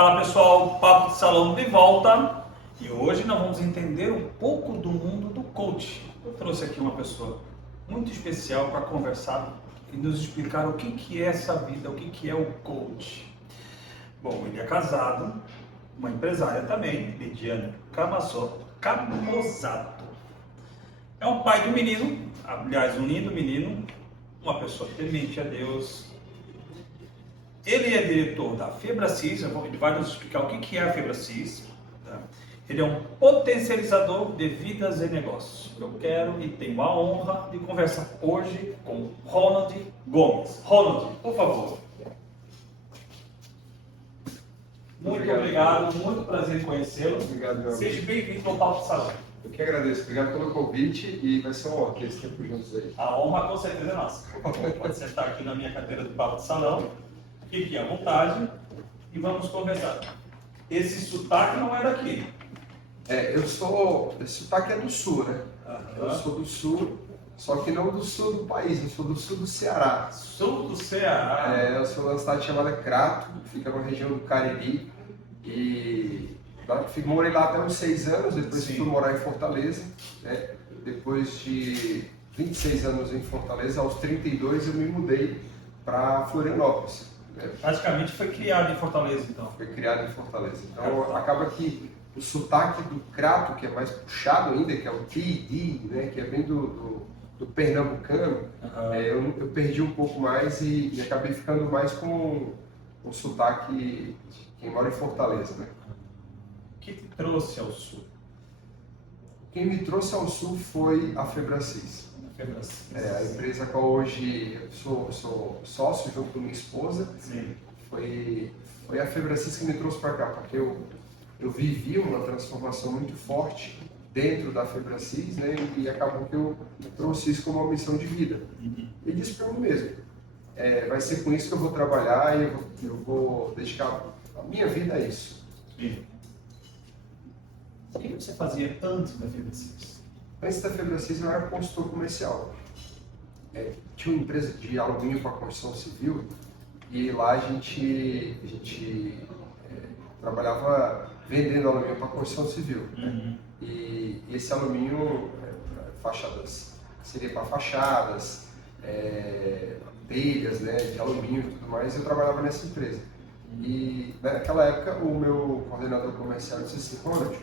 Fala pessoal, Papo de Salão de volta e hoje nós vamos entender um pouco do mundo do coach. Eu trouxe aqui uma pessoa muito especial para conversar e nos explicar o que é essa vida, o que é o coach. Bom, ele é casado, uma empresária também, Lidiane Camozzato. É um pai de um menino, aliás, um lindo menino, uma pessoa temente a Deus. Ele é diretor da FebraCis, ele vai nos explicar o que é a FebraCis. Tá? Ele é um potencializador de vidas e negócios. Eu quero e tenho a honra de conversar hoje com Ronald Gomes. Ronald, por favor. Muito obrigado, muito prazer em conhecê-lo. Obrigado, meu amigo. Seja bem-vindo ao Papo de Salão. Eu que agradeço, obrigado pelo convite e vai ser uma honra ter esse tempo juntos aí. A honra com certeza é nossa. Pode sentar aqui na minha cadeira do Papo de Salão. Fique à vontade e vamos conversar. Esse sotaque não é daqui. Esse sotaque é do sul, né? Eu sou do sul, só que não do sul do país, eu sou do sul do Ceará. Sul do Ceará. Eu sou de uma cidade chamada Crato, fica na região do Cariri. E morei lá até uns 6 anos, depois fui morar em Fortaleza. Né? Depois de 26 anos em Fortaleza, aos 32 eu me mudei para Florianópolis. Praticamente foi criado em Fortaleza, então. Foi criado em Fortaleza. Então acaba que o sotaque do Crato, que é mais puxado ainda, que é o ti, né, que é bem do pernambucano, eu perdi um pouco mais e acabei ficando mais com o sotaque de quem mora em Fortaleza. Né? O que te trouxe ao sul? Quem me trouxe ao sul foi a FebraCis. A empresa com a qual hoje eu sou sócio junto com minha esposa. Sim. Foi a FebraCis que me trouxe para cá, porque eu vivi uma transformação muito forte dentro da FebraCis, né? E acabou que eu trouxe isso como uma missão de vida. E disse para mim mesmo, vai ser com isso que eu vou trabalhar e eu vou dedicar a minha vida a isso. Sim. O que você fazia antes da FebraCis? Antes da FebraCis eu era consultor comercial. Tinha uma empresa de alumínio para construção civil e lá a gente trabalhava vendendo alumínio para construção civil. E esse alumínio seria para fachadas, telhas, né, de alumínio e tudo mais, eu trabalhava nessa empresa. E naquela época o meu coordenador comercial disse assim: Ronald,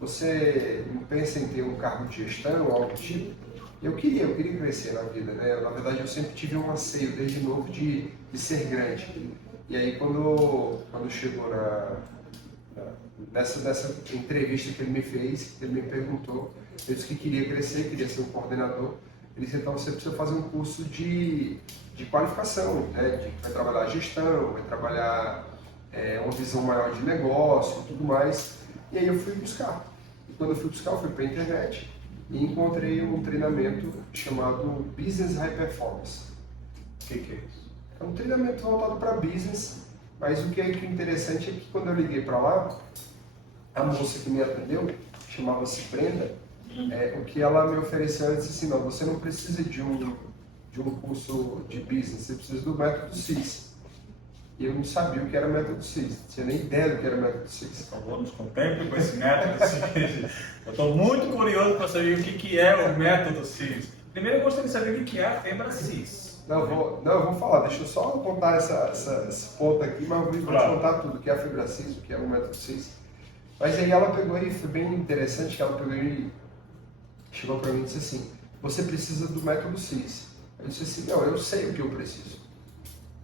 você não pensa em ter um cargo de gestão ou algo do tipo? Eu queria crescer na vida, né? Na verdade, eu sempre tive um anseio desde novo de ser grande. E aí, quando chegou nessa entrevista que ele me fez, ele me perguntou, eu disse que queria crescer, queria ser um coordenador. Ele disse: então você precisa fazer um curso de qualificação, né? Vai trabalhar gestão, vai trabalhar uma visão maior de negócio e tudo mais. E aí eu fui buscar. E quando eu fui buscar, eu fui para a internet e encontrei um treinamento chamado Business High Performance. O que é isso? É um treinamento voltado para business, mas o que é interessante é que quando eu liguei para lá, a moça que me atendeu, chamava-se Brenda, o que ela me ofereceu, ela disse assim: não, você não precisa de um curso de business, você precisa do método CIS. E eu não sabia o que era método CIS, não tinha nem ideia do que era método CIS. Por favor, nos contemple com esse método CIS. Eu estou muito curioso para saber o que é o método CIS. Primeiro eu gostaria de saber o que é a FebraCis. Eu vou falar, deixa eu só contar esse ponto aqui, mas eu vou te contar tudo, o que é a FebraCis, o que é o método CIS. Mas aí ela pegou e foi bem interessante que ela pegou e chegou para mim e disse assim: você precisa do método CIS. Eu disse assim: não, eu sei o que eu preciso.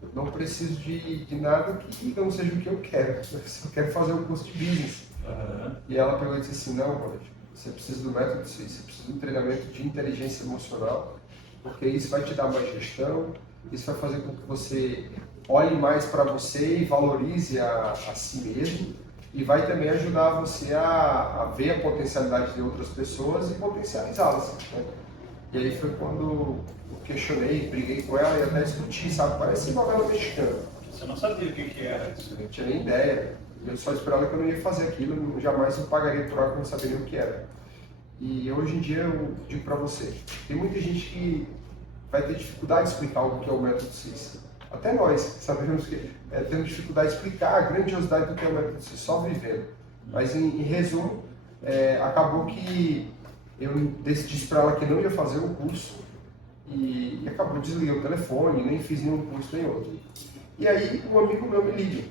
Eu não preciso de nada que não seja o que eu quero. Eu só quero fazer um curso de business. E ela pegou e disse assim: não, Ronald, você precisa do método CIS, você precisa de um treinamento de inteligência emocional, porque isso vai te dar mais gestão, isso vai fazer com que você olhe mais para você e valorize a si mesmo, e vai também ajudar você a ver a potencialidade de outras pessoas e potencializá-las. Né? E aí foi quando eu questionei, briguei com ela e até discuti, sabe? Parece novela mexicana. Você não sabia o que era isso? Eu não tinha nem ideia. Eu só esperava que eu não ia fazer aquilo, jamais eu pagaria por algo que eu não sabia nem o que era. E hoje em dia eu digo para você, tem muita gente que vai ter dificuldade de explicar o que é o método CIS. Até nós sabemos que temos dificuldade de explicar a grandiosidade do que é o método CIS, só vivendo. Mas, em resumo, acabou que eu disse para ela que não ia fazer o curso e acabou, desliguei o telefone, nem fiz nenhum curso nem outro. E aí, um amigo meu me liga.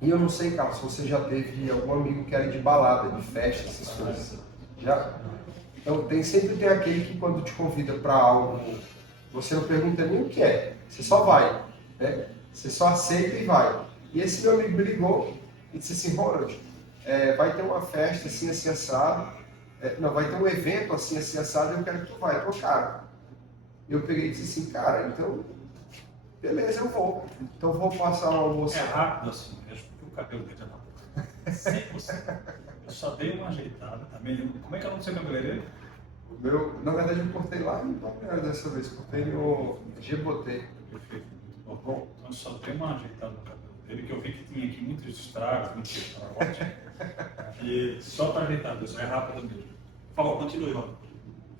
E eu não sei, Carlos, se você já teve algum amigo que era de balada, de festa, essas coisas. Já? Então, sempre tem aquele que quando te convida para algo, você não pergunta nem o que é, você só vai, né? Você só aceita e vai. E esse meu amigo me ligou e disse assim, Ronald, vai ter uma festa assim, assim, assado, não, vai ter um evento assim, assim, assado, eu quero que tu vai. Eu falei, cara, eu peguei e disse assim, cara, então, beleza, eu vou. Então, vou passar um almoço. É rápido assim mesmo, porque o cabelo dele é na boca. 100%. Eu só dei uma ajeitada, tá? Como é que é o nome do seu cabeleireiro? Na verdade, eu cortei lá em Palmeiras dessa vez, cortei no Gebotê. Perfeito. Bom, então só dei uma ajeitada no cabelo dele, que eu vi que tinha aqui muitos estragos, muitos estragos. E só para ajeitar, isso é rápido mesmo. Por favor, continue, Ronald.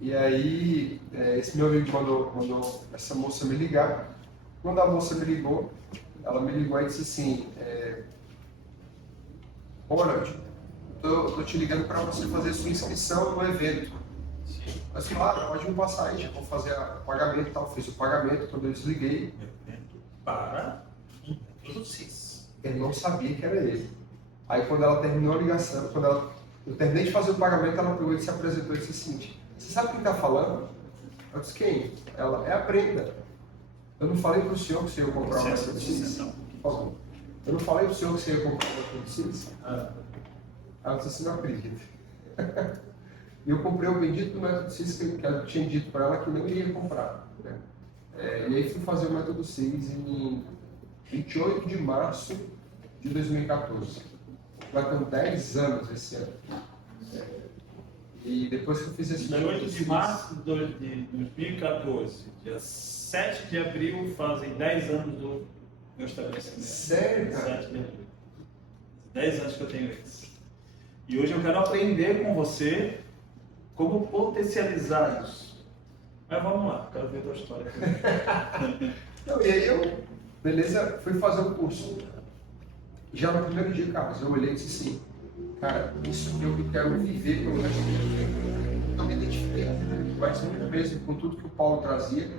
E aí, esse meu amigo mandou essa moça me ligar. Quando a moça me ligou, ela me ligou e disse assim, Ronald, tô te ligando para você fazer sua inscrição no evento. Sim. Mas claro, pode me passar aí, já vou fazer o pagamento e tal. Fiz o pagamento, quando eu desliguei, Evento para um método CIS. ele não sabia que era ele. Aí quando ela terminou a ligação, eu terminei de fazer o pagamento, ela pegou e se apresentou e disse o seguinte, você sabe quem está falando? Eu disse, quem? Ela, é a Brenda. Eu não falei para o senhor que você ia comprar um método CIS? Por favor. Eu não falei para o senhor que você ia comprar um método CIS? Ela disse assim, não acredito. E eu comprei o bendito do método CIS que eu tinha dito para ela que não iria comprar. Né? E aí fui fazer o método CIS em 28 de março de 2014. Vai ter 10 anos esse ano. E depois que eu fiz esse método 28 de março de 2014, dia 7 de abril, fazem 10 anos do meu estabelecimento. Sério, cara? 7 de abril. 10 anos que eu tenho isso. E hoje eu quero aprender com você como potencializar isso. Mas vamos lá, quero ver a tua história. Não, e aí beleza, fui fazer o curso. Já no primeiro dia, Carlos, eu olhei e disse assim, cara, isso é o que eu quero viver pelo resto da minha vida. Eu me identifiquei, mas muito mesmo com tudo que o Paulo trazia.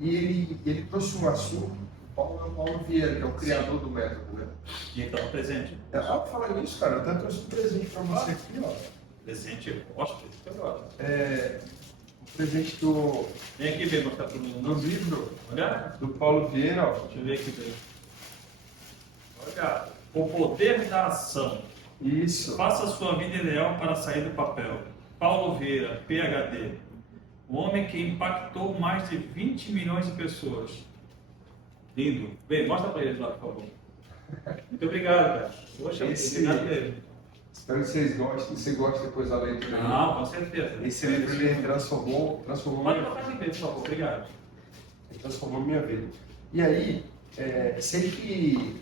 E ele trouxe um assunto, o Paulo é o Paulo Vieira, que é o criador do método, né? E então, presente. Pra falar nisso, cara, eu até trouxe um presente pra você aqui, ó. Presente, eu gosto, eu gosto. O presente do Vem aqui ver, mostrar para o mundo. livro Olha, do Paulo Vieira, ó. deixa eu ver aqui ver. Olha, o poder da ação. Isso. Faça a sua vida ideal para sair do papel. Paulo Vieira, PhD. O homem que impactou mais de 20 milhões de pessoas. Lindo. Bem, mostra para eles lá, por favor. Muito obrigado, cara. Poxa, obrigado mesmo. Espero que vocês gostem. Você gosta depois da leitura. Não, com certeza. Esse livro ele transformou Pode botar aqui mesmo, por favor. Obrigado. ele transformou minha vida. E aí, sei que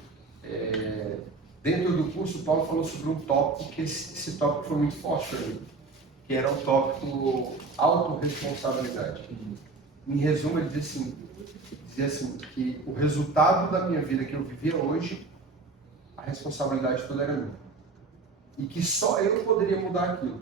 dentro do curso o Paulo falou sobre um tópico que esse tópico foi muito forte para mim, que era o tópico autorresponsabilidade. Em resumo, ele dizia assim que o resultado da minha vida que eu vivia hoje, a responsabilidade toda era minha. E que só eu poderia mudar aquilo.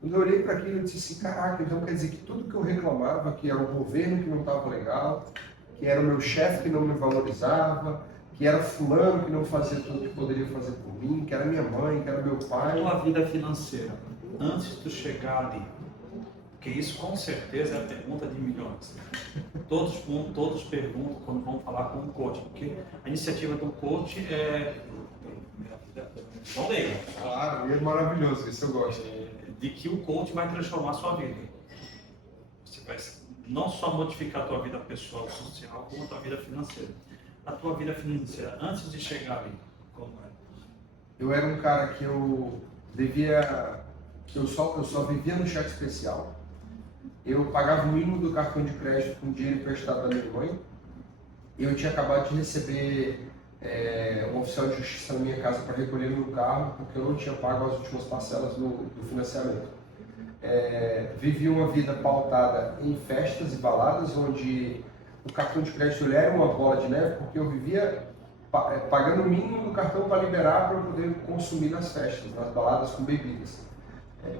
Quando eu olhei para aquilo, eu disse assim, caraca, então quer dizer que tudo que eu reclamava, que era o governo que não estava legal, que era o meu chefe que não me valorizava, que era fulano que não fazia tudo que poderia fazer por mim, que era minha mãe, que era meu pai. Tua vida financeira, antes de tu chegar ali, porque isso com certeza é a pergunta de milhões. Todos perguntam quando vão falar com um coach, porque a iniciativa do coach é... Não leia. Claro, é maravilhoso, isso eu gosto. De que o coach vai transformar a sua vida. Você vai não só modificar a tua vida pessoal, social, como a tua vida financeira. A tua vida financeira, antes de chegar ali, como é? Eu era um cara que eu só vivia no cheque especial. Eu pagava o mínimo do cartão de crédito com dinheiro emprestado da minha mãe. Eu tinha acabado de receber um oficial de justiça na minha casa para recolher meu carro, porque eu não tinha pago as últimas parcelas do financiamento. Vivi uma vida pautada em festas e baladas, onde o cartão de crédito ele era uma bola de neve porque eu vivia pagando o mínimo do cartão para liberar para eu poder consumir nas festas, nas baladas com bebidas.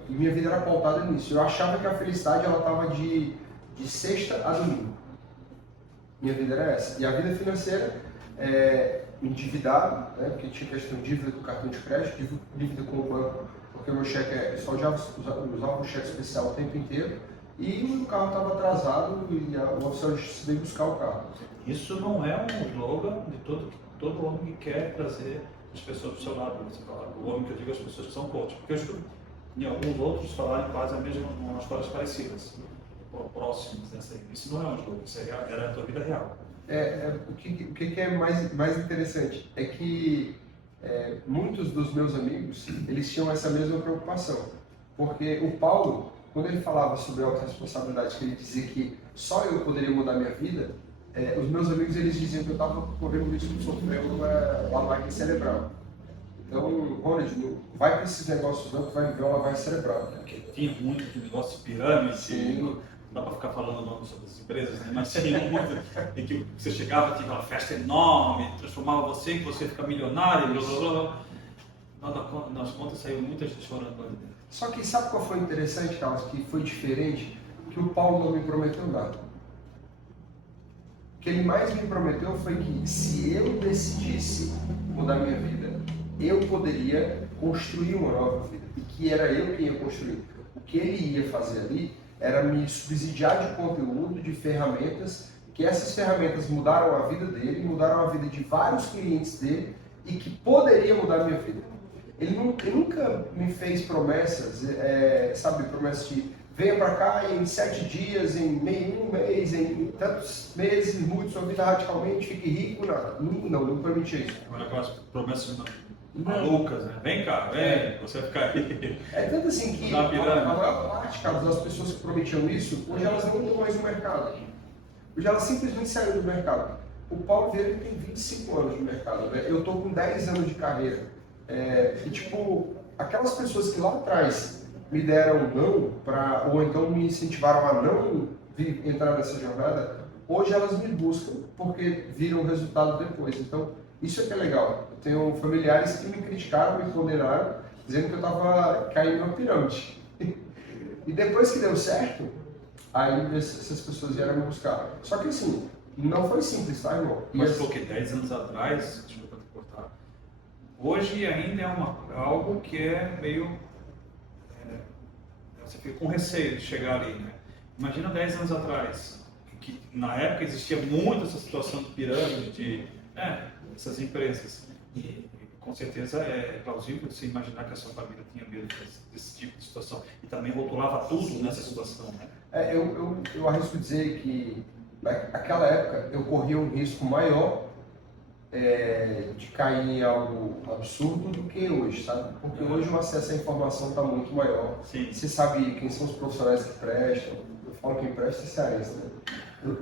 E minha vida era pautada nisso. Eu achava que a felicidade ela estava de sexta a domingo. Minha vida era essa. E a vida financeira, endividado, né, porque tinha questão de dívida do cartão de crédito, dívida com o banco, porque o meu cheque, só usava o cheque especial o tempo inteiro, e o carro estava atrasado e o oficial veio buscar o carro. Isso não é um slogan de todo homem que quer trazer as pessoas para o seu lado. O homem que eu digo as pessoas que são coach, porque eu escuto em alguns outros falarem quase a mesma, umas histórias parecidas, próximas dessa aí. Isso não é um slogan, isso era a tua vida real. O que é mais interessante é que muitos dos meus amigos, eles tinham essa mesma preocupação. Porque o Paulo, quando ele falava sobre autorresponsabilidade, que ele dizia que só eu poderia mudar minha vida, os meus amigos eles diziam que eu estava correndo risco de sofrer uma lavagem cerebral. Então, Ronald, não vai para esses negócios não, que vai viver uma lavagem cerebral. Porque tinha muito negócio de pirâmide. Sim. Não dá para ficar falando o nome sobre as empresas, né? Mas tinha muito, em que você chegava, tinha uma festa enorme, transformava você, que você fica milionário, blá, blá, blá. Nas contas saiu muita gente chorando lá dentro. Só que sabe qual foi interessante, Carlos, que foi diferente? Que o Paulo não me prometeu nada. O que ele mais me prometeu foi que se eu decidisse mudar minha vida, eu poderia construir uma nova vida. E que era eu quem ia construir. O que ele ia fazer ali era me subsidiar de conteúdo, de ferramentas, que essas ferramentas mudaram a vida dele, mudaram a vida de vários clientes dele e que poderia mudar a minha vida. Ele nunca me fez promessas, promessas de venha para cá em 7 dias, em um mês, em tantos meses, mude sua vida radicalmente, fique rico, nada. Não permitia isso. Agora aquelas promessas malucas, né? Vem cá, vem, você vai ficar aí. É tanto assim que a maior parte, Carlos, das pessoas que prometiam isso, hoje elas não estão mais no mercado. Hoje elas simplesmente saíram do mercado. O Paulo Vieira tem 25 anos no mercado, né? Eu estou com 10 anos de carreira. Aquelas pessoas que lá atrás me deram não, ou então me incentivaram a não entrar nessa jornada, hoje elas me buscam porque viram o resultado depois. Então, isso é que é legal. Eu tenho familiares que me criticaram, me condenaram, dizendo que eu estava caindo na pirâmide. E depois que deu certo, aí essas pessoas vieram me buscar. Só que assim, não foi simples, tá, irmão? Mas porque 10 anos atrás, desculpa te cortar, hoje ainda é algo que é meio... você fica com receio de chegar ali, né? Imagina 10 anos atrás, que na época existia muito essa situação de pirâmide, essas empresas. E com certeza é plausível você imaginar que a sua família tinha medo desse tipo de situação. E também rotulava tudo nessa situação, né? Eu arrisco dizer que naquela época eu corria um risco maior de cair em algo absurdo do que hoje, sabe? Porque hoje o acesso à informação está muito maior. Sim. Você sabe quem são os profissionais que prestam. Eu falo que presta cearense, né?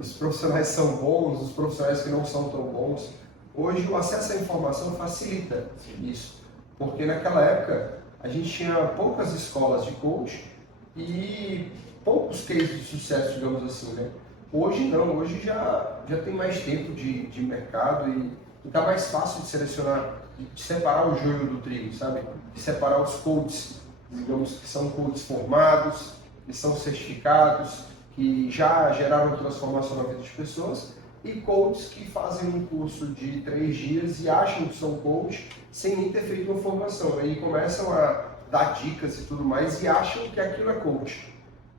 Os profissionais são bons, os profissionais que não são tão bons. Hoje o acesso à informação facilita isso. Porque naquela época a gente tinha poucas escolas de coach e poucos cases de sucesso, digamos assim, né? Hoje não, hoje já tem mais tempo de mercado e está mais fácil de selecionar, de separar o joio do trigo, sabe? De separar os coaches, digamos que são coaches formados, que são certificados, que já geraram transformação na vida de pessoas, e coaches que fazem um curso de 3 dias e acham que são coach sem nem ter feito uma formação, né? E começam a dar dicas e tudo mais e acham que aquilo é coach,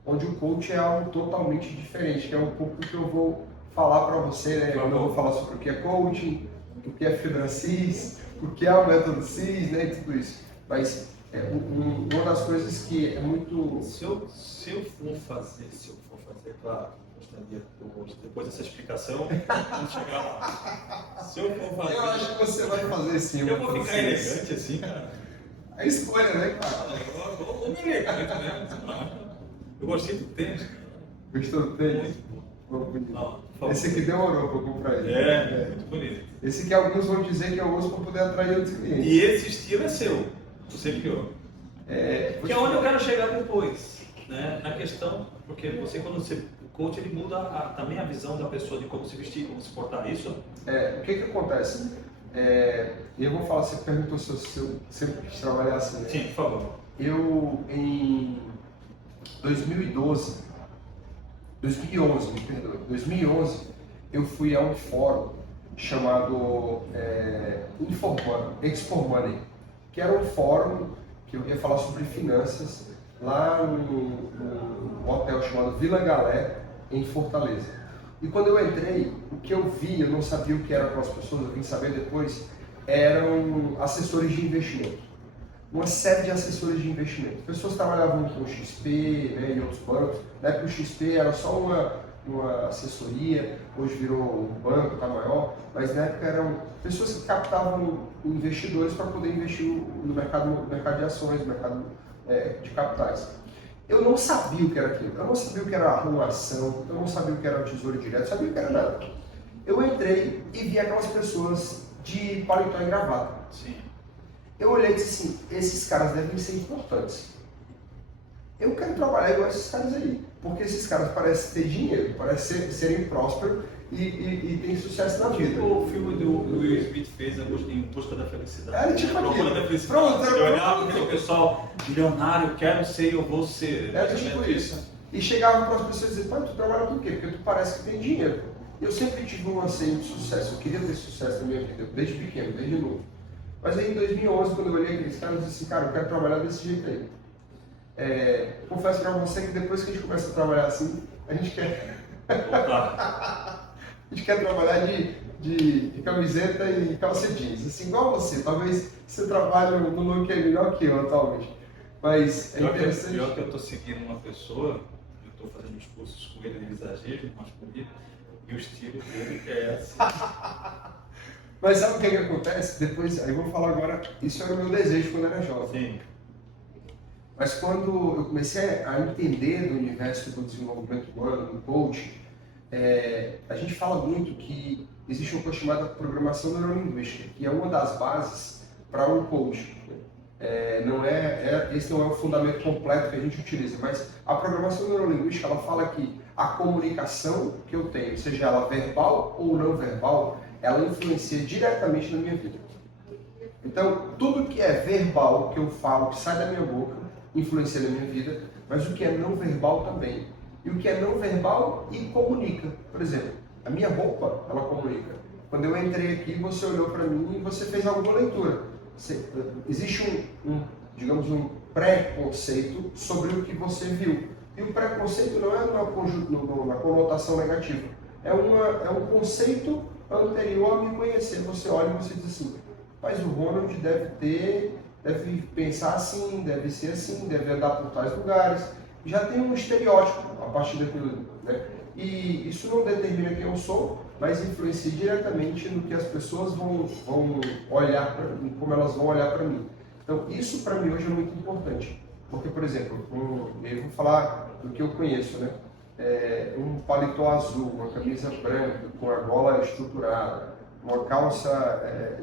onde o coach é algo totalmente diferente, que é um pouco do que eu vou falar para você, né? Eu vou falar sobre o que é coaching, o que é fibra CIS, o que é o método CIS, né, e tudo isso. Mas uma das coisas que é muito... Se eu for fazer, claro, gostaria hoje, depois dessa explicação, vamos chegar lá. Se eu for fazer... Eu acho que você vai fazer sim. Eu vou ficar elegante assim, cara. A escolha, né, cara? Eu me elegante mesmo. Eu gostei do tênis. Gostou do tênis? Esse aqui demorou para comprar ele. Muito bonito. Esse que alguns vão dizer que eu uso para poder atrair outros clientes. E esse estilo é seu. Você criou. Que é onde eu quero chegar depois. né, na questão, porque quando o coach ele muda também a visão da pessoa de como se vestir, como se portar, isso? O que acontece? E eu vou falar, você perguntou se eu sempre quis trabalhar assim, né? Sim, por favor. Eu, em 2011, me perdoe, 2011, eu fui a um fórum chamado Expo Money, que era um fórum que eu ia falar sobre finanças lá num hotel chamado Vila Galé, em Fortaleza. E quando eu entrei, o que eu vi, eu não sabia o que era para as pessoas, eu vim saber depois, eram assessores de investimento. Uma série de assessores de investimento. Pessoas trabalhavam com o XP, né, e outros bancos. Na época o XP era só uma assessoria, hoje virou um banco, está maior, mas na época eram pessoas que captavam investidores para poder investir no mercado de ações, no mercado de capitais. Eu não sabia o que era aquilo, eu não sabia o que era uma ação, eu não sabia o que era o tesouro direto, eu sabia o que era nada. Eu entrei e vi aquelas pessoas de paletó e gravata. Sim. Eu olhei e disse assim, esses caras devem ser importantes. Eu quero trabalhar igual esses caras aí, porque esses caras parecem ter dinheiro, parecem serem prósperos e têm sucesso na vida. O filme do Will Smith fez Em Busca da Felicidade. Era tipo aquilo. Procura da Felicidade. Pronto, Eu olhava aquele pessoal milionário, quero ser, eu vou ser. Era tipo isso. E chegava para as pessoas e dizia, pai, tu trabalha com o quê? Porque tu parece que tem dinheiro. Eu sempre tive um anseio de sucesso, eu queria ter sucesso na minha vida, desde pequeno, desde novo. Mas aí em 2011, quando eu olhei aqueles caras, eu disse assim, cara, eu quero trabalhar desse jeito aí. Confesso para você que depois que a gente começa a trabalhar assim, a gente quer a gente quer trabalhar de camiseta e calça jeans, assim igual você. Talvez você trabalhe no look é melhor que eu atualmente, mas é interessante. Pior que eu estou seguindo uma pessoa, eu estou fazendo os cursos com ele de visagismo masculino, e o estilo dele é assim. Mas sabe o que acontece? Depois, aí eu vou falar agora, isso era o meu desejo quando eu era jovem. Sim. Mas quando eu comecei a entender do universo do desenvolvimento humano, do coaching, a gente fala muito que existe uma coisa chamada programação neurolinguística, que é uma das bases para um coach. Esse não é o fundamento completo que a gente utiliza, mas a programação neurolinguística ela fala que a comunicação que eu tenho, seja ela verbal ou não verbal, ela influencia diretamente na minha vida. Então, tudo que é verbal, que eu falo, que sai da minha boca, influencia na minha vida, mas o que é não verbal também. E o que é não verbal e comunica. Por exemplo, a minha roupa, ela comunica. Quando eu entrei aqui, você olhou para mim e você fez alguma leitura. Existe digamos, um preconceito sobre o que você viu. E o preconceito não é na conotação negativa. É um conceito anterior a me conhecer. Você olha e você diz assim, mas o Ronald deve pensar assim, deve ser assim, deve andar por tais lugares. Já tem um estereótipo a partir daquilo, né? E isso não determina quem eu sou, mas influencia diretamente no que as pessoas vão olhar para mim, como elas vão olhar para mim. Então, isso para mim hoje é muito importante. Porque, por exemplo, eu vou falar do que eu conheço, né? Um paletó azul, uma camisa branca com a gola estruturada, uma calça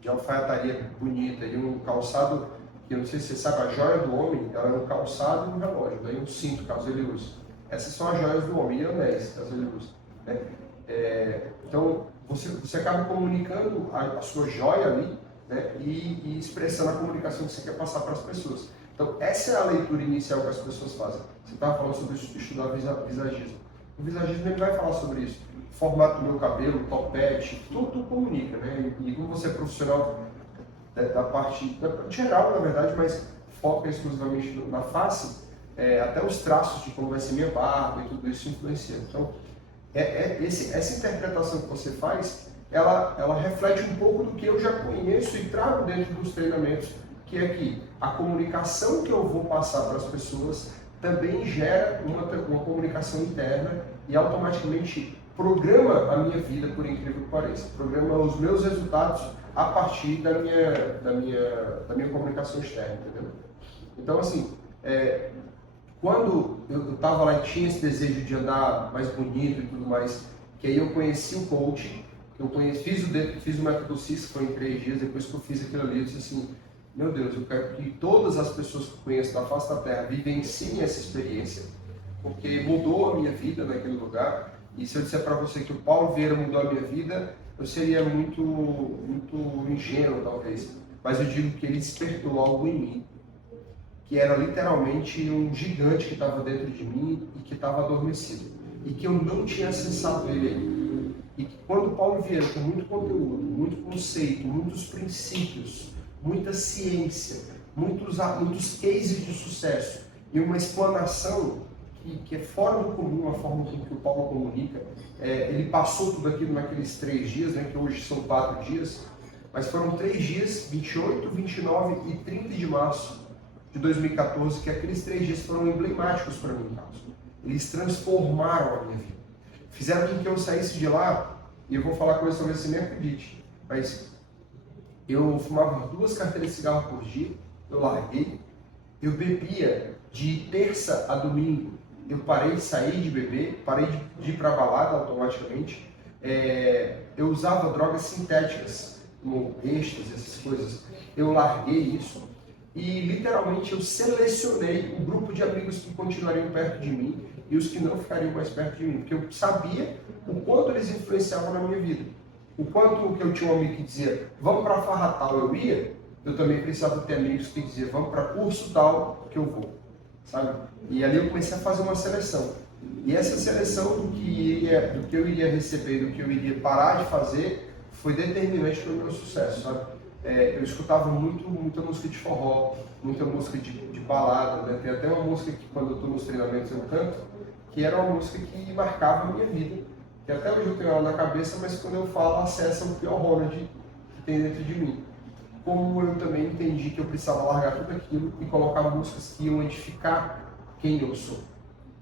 de alfaiataria bonita e um calçado, que eu não sei se você sabe, a joia do homem, ela é um calçado e um relógio, daí um cinto, caso ele use. Essas são as joias do homem, e anéis, caso ele use. Né? Então, você acaba comunicando a sua joia ali, né? e expressando a comunicação que você quer passar para as pessoas. Então, essa é a leitura inicial que as pessoas fazem. Você estava falando sobre estudar visagismo. O visagismo ele vai falar sobre isso. Formato do meu cabelo, topete, tudo comunica, né? E como você é profissional da parte geral, na verdade, mas foca exclusivamente na face, até os traços de como vai ser minha barba e tudo isso influencia. Então, essa interpretação que você faz, ela reflete um pouco do que eu já conheço e trago dentro dos treinamentos, que é que a comunicação que eu vou passar para as pessoas também gera uma comunicação interna e automaticamente programa a minha vida, por incrível que pareça. Programa os meus resultados a partir da minha comunicação externa, entendeu? Então, assim, quando eu estava lá e tinha esse desejo de andar mais bonito e tudo mais, que aí eu conheci o coaching, fiz o método CIS, que foi em 3 dias, depois que eu fiz aquilo ali, eu disse assim, meu Deus, eu quero que todas as pessoas que eu conheço da face da terra vivenciem essa experiência, porque mudou a minha vida naquele lugar. E se eu disser para você que o Paulo Vieira mudou a minha vida, eu seria muito ingênuo, talvez. Mas eu digo que ele despertou algo em mim, que era literalmente um gigante que estava dentro de mim e que estava adormecido. E que eu não tinha acessado ele ainda. E que quando Paulo Vieira, com muito conteúdo, muito conceito, muitos princípios, muita ciência, muitos cases de sucesso e uma explanação que é fora do comum, a forma com que o Paulo comunica, ele passou tudo aquilo naqueles 3 dias, né, que hoje são 4 dias, mas foram 3 dias, 28, 29 e 30 de março de 2014, que aqueles 3 dias foram emblemáticos para mim, Carlos. Eles transformaram a minha vida. Fizeram com que eu saísse de lá, e eu vou falar coisas talvez você nem acredite, mas eu fumava 2 carteiras de cigarro por dia, eu larguei, eu bebia de terça a domingo, eu parei de sair de beber, parei de ir para a balada automaticamente, eu usava drogas sintéticas, como êxtase, essas coisas, eu larguei isso e literalmente eu selecionei o grupo de amigos que continuariam perto de mim e os que não ficariam mais perto de mim, porque eu sabia o quanto eles influenciavam na minha vida. O quanto que eu tinha um amigo que dizia, vamos para farra tal, eu ia, eu também precisava ter amigos que diziam, vamos para curso tal, que eu vou, sabe? E ali eu comecei a fazer uma seleção. E essa seleção do que eu iria receber, do que eu iria parar de fazer, foi determinante para o meu sucesso, sabe? Eu escutava muita música de forró, muita música de balada, né? Tem até uma música que quando eu estou nos treinamentos eu canto, que era uma música que marcava a minha vida, que até hoje eu tenho ela na cabeça, mas quando eu falo, acessa o pior Ronald que tem dentro de mim. Como eu também entendi que eu precisava largar tudo aquilo e colocar músicas que iam edificar quem eu sou.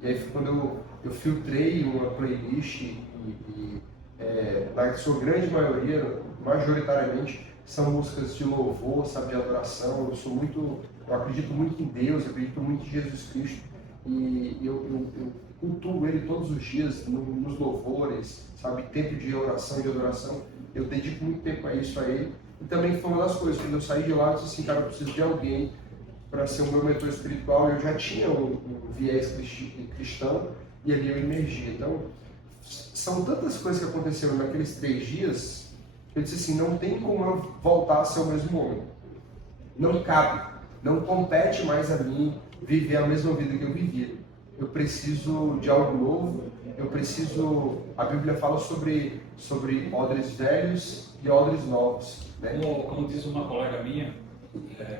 E aí foi quando eu filtrei uma playlist na sua grande maioria, majoritariamente, são músicas de louvor, sabe, de adoração. Eu acredito muito em Deus, eu acredito muito em Jesus Cristo e eu cultuo Ele todos os dias nos louvores, sabe, tempo de oração e de adoração. Eu dedico muito tempo a isso a Ele. E também foi uma das coisas, quando eu saí de lá, eu disse assim, cara, eu preciso de alguém para ser o meu mentor espiritual. Eu já tinha um viés cristão e ali eu emergi. Então, são tantas coisas que aconteceram naqueles 3 dias que eu disse assim, não tem como eu voltar a ser o mesmo homem. Não cabe, não compete mais a mim viver a mesma vida que eu vivia. Eu preciso de algo novo, a Bíblia fala sobre odres velhos e odres novos. Né? Como diz uma colega minha,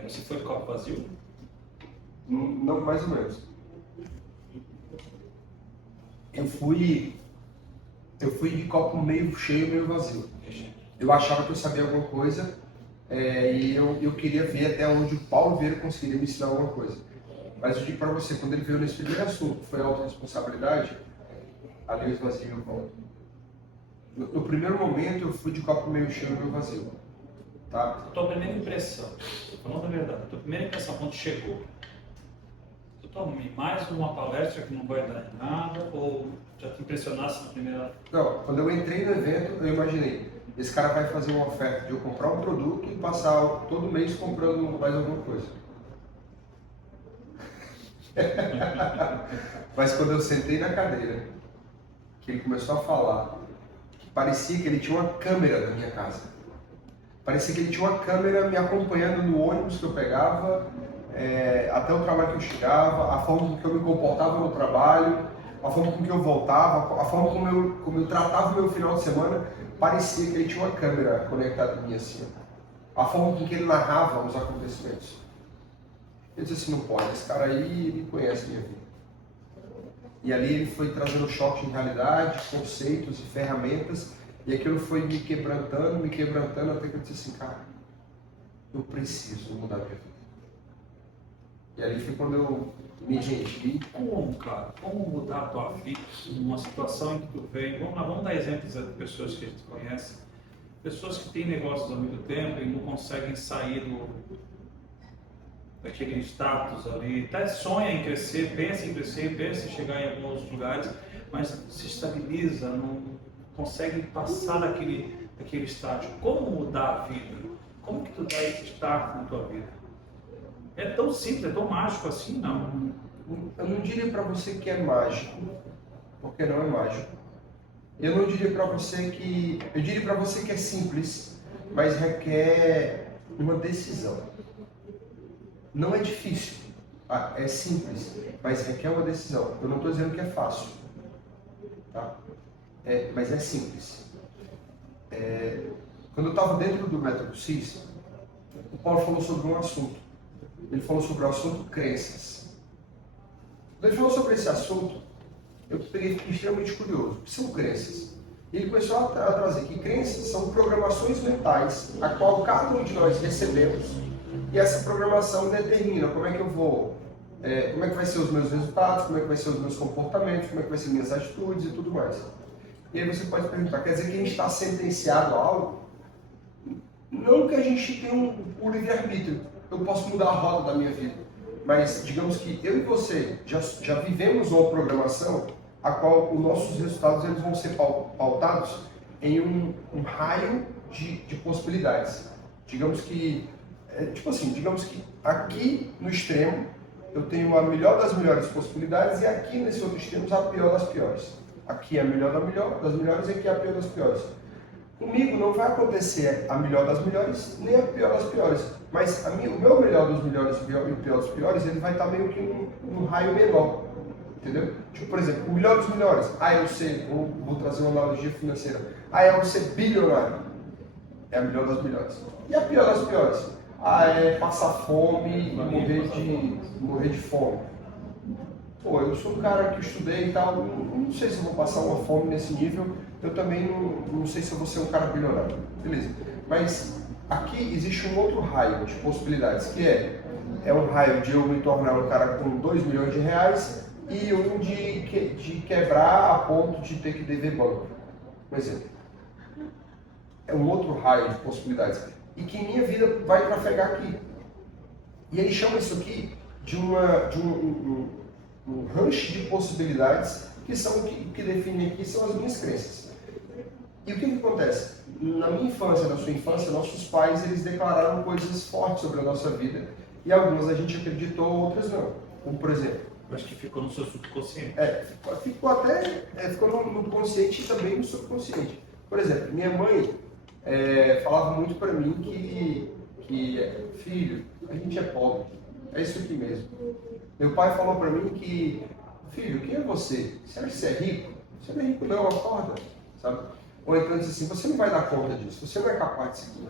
você foi de copo vazio? Não, mais ou menos. Eu fui de copo meio cheio, meio vazio. Eu achava que eu sabia alguma coisa e eu queria ver até onde o Paulo Vieira conseguiria me ensinar alguma coisa. Mas eu digo para você, quando ele veio nesse primeiro assunto, que foi a autorresponsabilidade, ali eu esvaziei o copo. No primeiro momento eu fui de copo meio cheio, meio vazio. Tá? Tua primeira impressão, falando a verdade, tua primeira impressão quando chegou, tu tome mais uma palestra que não vai dar em nada ou já te impressionasse na primeira? Não, quando eu entrei no evento, eu imaginei, esse cara vai fazer uma oferta de eu comprar um produto e passar todo mês comprando mais alguma coisa. Mas quando eu sentei na cadeira, que ele começou a falar, parecia que ele tinha uma câmera na minha casa. Parecia que ele tinha uma câmera me acompanhando no ônibus que eu pegava, até o trabalho que eu chegava, a forma com que eu me comportava no trabalho, a forma com que eu voltava, a forma como eu tratava o meu final de semana. Parecia que ele tinha uma câmera conectada em mim assim. A forma com que ele narrava os acontecimentos. Eu disse assim, não pode, esse cara aí me conhece a minha vida. E ali ele foi trazendo choque de realidade, conceitos e ferramentas, e aquilo foi me quebrantando, até que eu disse assim, cara, eu preciso mudar minha vida. E ali foi quando eu me rendi. Como, cara? Como mudar a tua vida numa situação em que tu vem? Vamos dar exemplos de pessoas que a gente conhece. Pessoas que têm negócios há muito tempo e não conseguem sair daquele status ali. Até sonha em crescer, pensa em chegar em alguns lugares, mas se estabiliza, não consegue passar daquele estágio. Como mudar a vida? Como que tu dá esse start na tua vida? É tão simples, é tão mágico assim, não. Eu não diria para você que é mágico, porque não é mágico. Eu não diria para você que... Eu diria para você que é simples, mas requer uma decisão. Não é difícil, é simples, mas requer uma decisão. Eu não estou dizendo que é fácil, tá? Mas é simples. Quando eu estava dentro do método CIS, o Paulo falou sobre um assunto. Ele falou sobre o assunto crenças. Quando ele falou sobre esse assunto, eu fiquei extremamente curioso. O que são crenças? E ele começou a trazer que crenças são programações mentais, a qual cada um de nós recebemos, e essa programação determina como é que eu vou, como é que vai ser os meus resultados, como é que vai ser os meus comportamentos, como é que vai ser minhas atitudes e tudo mais. E aí você pode perguntar, quer dizer que a gente está sentenciado a algo? Não que a gente tenha um livre-arbítrio, eu posso mudar a roda da minha vida, mas digamos que eu e você já vivemos uma programação a qual os nossos resultados eles vão ser pautados em um raio de possibilidades. Digamos que, digamos que aqui no extremo eu tenho a melhor das melhores possibilidades e aqui nesse outro extremo a pior das piores. Aqui é a melhor das melhores e aqui é a pior das piores. Comigo não vai acontecer a melhor das melhores, nem a pior das piores. Mas o meu melhor dos melhores e o pior dos piores, ele vai estar meio que num raio menor. Entendeu? Tipo, por exemplo, o melhor dos melhores. Eu sei, vou trazer uma analogia financeira. Eu ser bilionário. É a melhor das melhores. E a pior das piores? É passar fome e morrer de fome. Pô, eu sou um cara que estudei e tal, não sei se eu vou passar uma fome nesse nível, eu também não sei se eu vou ser um cara bilionário. Beleza. Mas aqui existe um outro raio de possibilidades, que é um raio de eu me tornar um cara com 2 milhões de reais e um de quebrar a ponto de ter que dever banco. Por exemplo. É um outro raio de possibilidades. E que minha vida vai trafegar aqui. E aí chama isso aqui de um range de possibilidades que são o que definem aqui são as minhas crenças. E o que acontece? Na minha infância, na sua infância, nossos pais eles declararam coisas fortes sobre a nossa vida e algumas a gente acreditou, outras não. Como por exemplo, Acho que ficou no seu subconsciente. Ficou no consciente e também no subconsciente. Por exemplo, minha mãe falava muito para mim que filho, a gente é pobre, é isso aqui mesmo. Meu pai falou para mim que, filho, quem é você? Você acha que você é rico? Você não é rico não, acorda, sabe? Ou então diz assim, você não vai dar conta disso, você não é capaz disso aqui.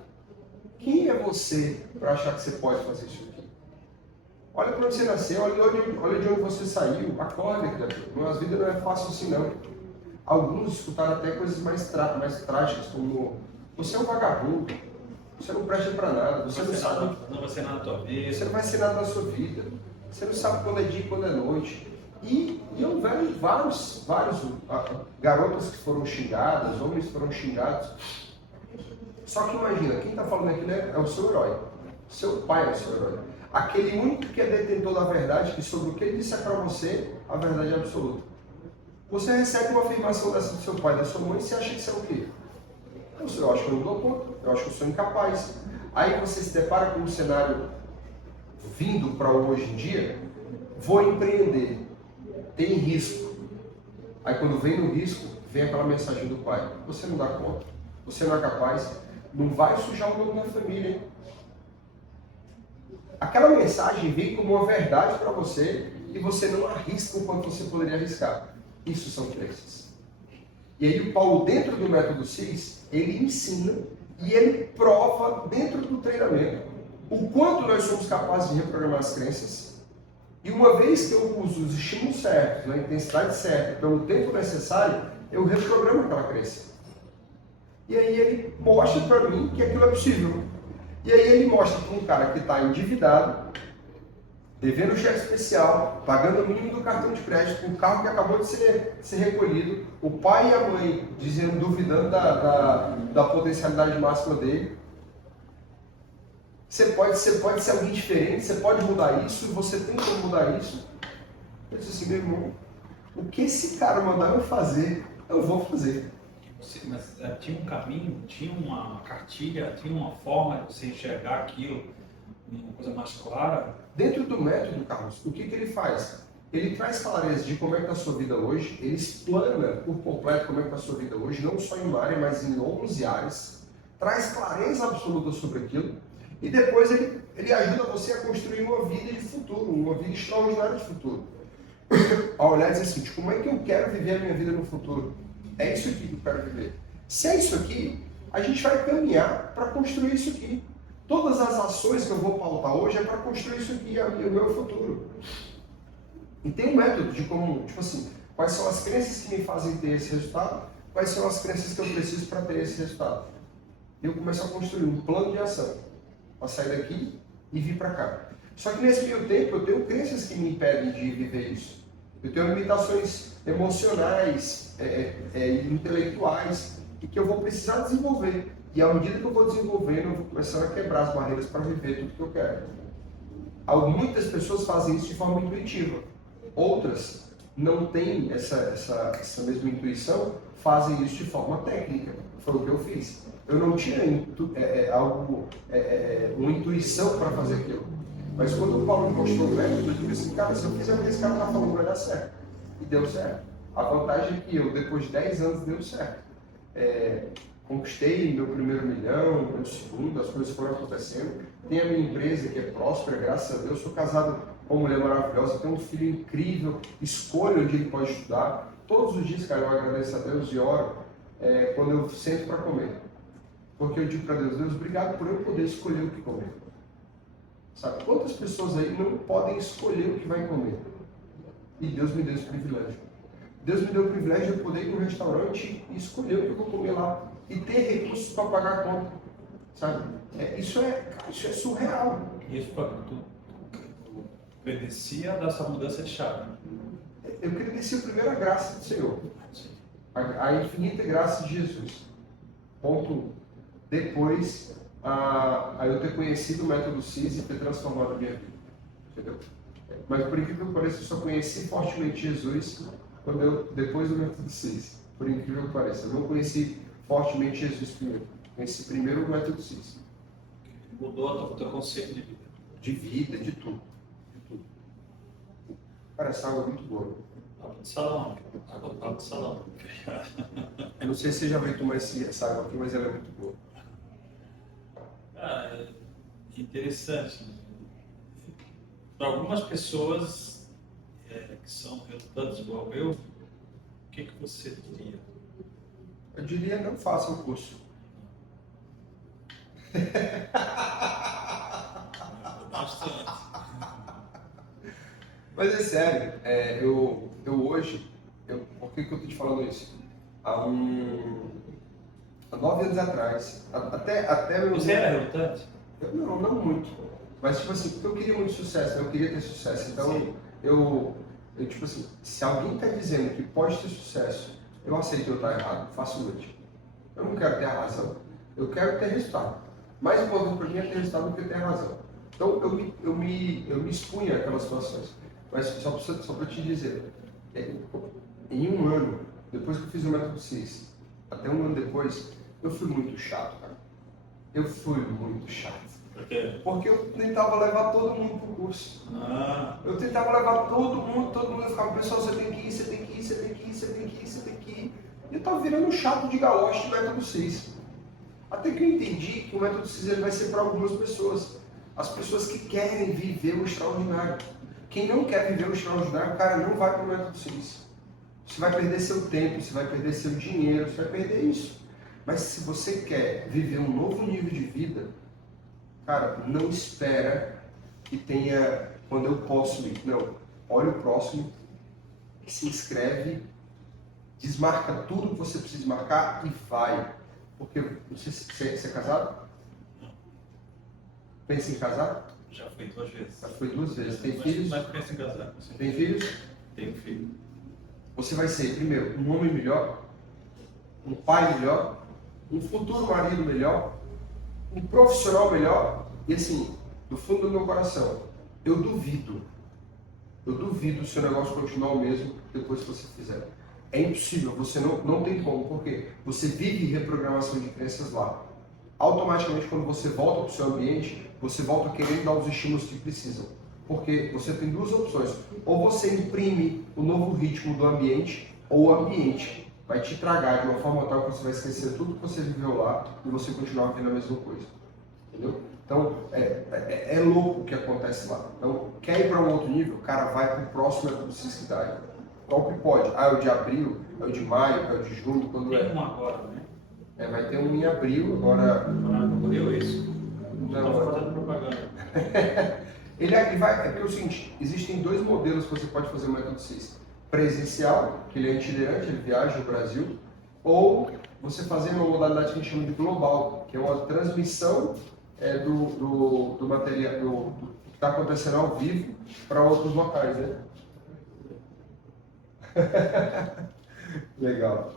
Quem é você para achar que você pode fazer isso aqui? Olha para onde você nasceu, olha de onde você saiu, acorda, criatura. A vida não é fácil assim não. Alguns escutaram até coisas mais trágicas, como você é um vagabundo, você não presta para nada, você não sabe. Não vai ser nada na tua vida. Você não vai ser nada na sua vida. Você não sabe quando é dia e quando é noite. E houveram vários garotas que foram xingadas, homens que foram xingados. Só que imagina, quem está falando aqui é o seu herói. Seu pai é o seu herói. Aquele único que é detentor da verdade, que sobre o que ele disser para você, a verdade é absoluta. Você recebe uma afirmação dessa do seu pai, da sua mãe, e você acha que isso é o quê? Eu acho que eu não dou conta, eu acho que eu sou incapaz. Aí você se depara com um cenário vindo para hoje em dia, vou empreender, tem risco. Aí quando vem no risco, vem aquela mensagem do pai, você não dá conta, você não é capaz, não vai sujar o nome da família. Aquela mensagem vem como uma verdade para você e você não arrisca o quanto você poderia arriscar. Isso são crenças. E aí o Paulo, dentro do método CIS, ele ensina e ele prova dentro do treinamento o quanto nós somos capazes de reprogramar as crenças. E uma vez que eu uso os estímulos certos, na intensidade certa, pelo tempo necessário, eu reprogramo aquela crença. E aí ele mostra para mim que aquilo é possível. E aí ele mostra para um cara que está endividado, devendo cheque especial, pagando o mínimo do cartão de crédito, um carro que acabou de ser recolhido, o pai e a mãe duvidando da potencialidade máxima dele. Você pode ser alguém diferente, você pode mudar isso, você tem como mudar isso. Eu disse assim, meu irmão, o que esse cara mandar eu fazer, eu vou fazer. Mas tinha um caminho, tinha uma cartilha, tinha uma forma de você enxergar aquilo uma coisa mais clara. Dentro do método, Carlos, o que ele faz? Ele traz clareza de como é que está a sua vida hoje, ele explana por completo como é que está a sua vida hoje, não só em uma área, mas em 11 áreas, traz clareza absoluta sobre aquilo, e depois ele ajuda você a construir uma vida de futuro, uma vida extraordinária de futuro. A olhar e dizer assim, como é que eu quero viver a minha vida no futuro? É isso aqui que eu quero viver. Se é isso aqui, a gente vai caminhar para construir isso aqui. Todas as ações que eu vou pautar hoje é para construir isso aqui, o meu futuro. E tem um método de como, tipo assim, quais são as crenças que me fazem ter esse resultado, quais são as crenças que eu preciso para ter esse resultado. E eu começo a construir um plano de ação para sair daqui e vir para cá. Só que nesse meio tempo eu tenho crenças que me impedem de viver isso. Eu tenho limitações emocionais, intelectuais, e que eu vou precisar desenvolver. E à medida que eu vou desenvolvendo, eu vou começando a quebrar as barreiras para viver tudo que eu quero. Muitas pessoas fazem isso de forma intuitiva. Outras não têm essa mesma intuição, fazem isso de forma técnica. Foi o que eu fiz. Eu não tinha uma intuição para fazer aquilo. Mas quando o Paulo me mostrou o método, eu disse assim, cara, se eu fizer o que esse cara está falando, vai dar certo. E deu certo. A vantagem é que eu, depois de 10 anos, deu certo. Conquistei meu primeiro milhão, meu segundo, as coisas foram acontecendo. Tenho a minha empresa que é próspera, graças a Deus. Sou casado com uma mulher maravilhosa, tenho um filho incrível, escolho onde ele pode estudar. Todos os dias, cara, eu agradeço a Deus e oro quando eu sento para comer. Porque eu digo para Deus, Deus, obrigado por eu poder escolher o que comer. Sabe, quantas pessoas aí não podem escolher o que vai comer? E Deus me deu esse privilégio. Deus me deu o privilégio de eu poder ir para um restaurante e escolher o que eu vou comer lá. E ter recursos para pagar a conta. Sabe? Isso é surreal. Isso tu credencia dessa mudança de chave. Eu credencio primeiro a graça do Senhor. A infinita graça de Jesus. Ponto 1. Depois, a eu ter conhecido o método CIS e ter transformado a minha vida. Entendeu? Mas por incrível que pareça, eu só conheci fortemente Jesus depois do método CIS. Por incrível que pareça. Eu não conheci fortemente Jesus primeiro. Conheci primeiro o método CIS. Mudou o teu conceito de vida. De vida, de tudo. Cara, essa água é muito boa. Água de salão. Água de salão. Eu não sei se você já veio tomar essa água aqui, mas ela é muito boa. É interessante. Para algumas pessoas que são resultados igual eu, o que você diria? Eu diria, não faça o curso. Bastante. Mas é sério, eu hoje, por que eu estou te falando isso? Há 9 anos atrás, até meu... Você era relutante? Não muito. Mas, tipo assim, porque eu queria muito sucesso, eu queria ter sucesso. Então, eu tipo assim, se alguém está dizendo que pode ter sucesso, eu aceito eu estar errado, facilmente. Eu não quero ter a razão, eu quero ter resultado. Mais importante para mim é ter resultado do que ter razão. Então, eu me expunha àquelas situações. Mas só para te dizer, em um ano, depois que eu fiz o método CIS, até um ano depois, eu fui muito chato, cara. Eu fui muito chato. Por quê? Porque eu tentava levar todo mundo pro curso. Eu tentava levar todo mundo, eu ficava, pessoal, você tem que ir, você tem que ir, você tem que ir, você tem que ir, você tem que ir. E eu tava virando um chato de galoche do método CIS. Até que eu entendi que o método CIS ele vai ser para algumas pessoas. As pessoas que querem viver o extraordinário. Quem não quer viver o extraordinário, cara, não vai para o método CIS. Você vai perder seu tempo, você vai perder seu dinheiro, você vai perder isso. Mas se você quer viver um novo nível de vida, cara, não espera que tenha quando eu posso ir. Não, olha o próximo, se inscreve, desmarca tudo que você precisa marcar e vai. Porque você é casado? Pensa em casar? Já fui 2 vezes. Já foi 2 vezes. Tem filhos? Mas pensa em casar. Tem filhos? Tenho filho. Você vai ser, primeiro, um homem melhor, um pai melhor, um futuro marido melhor, um profissional melhor. E assim, do fundo do meu coração, eu duvido o seu negócio continuar o mesmo depois que você fizer. É impossível, você não tem como, porque você vive reprogramação de crenças lá. Automaticamente, quando você volta para o seu ambiente, você volta querendo dar os estímulos que precisam. Porque você tem duas opções. Ou você imprime o novo ritmo do ambiente, ou o ambiente vai te tragar de uma forma tal que você vai esquecer tudo que você viveu lá e você continuar vendo a mesma coisa. Entendeu? Então, é louco o que acontece lá. Então, quer ir para um outro nível? O cara vai para o próximo método Cis que dá. Qual que pode? Ah, é o de abril, é o de maio, é o de junho, quando Tem um agora, né? vai ter um em abril, agora... Morreu isso? Não, Estou fazendo propaganda. ele vai, é porque é o seguinte, existem dois modelos que você pode fazer o método Cis. Presencial, que ele é itinerante, ele viaja no Brasil, ou você fazer uma modalidade que a gente chama de global, que é uma transmissão do material, do que está acontecendo ao vivo para outros locais, né? Legal.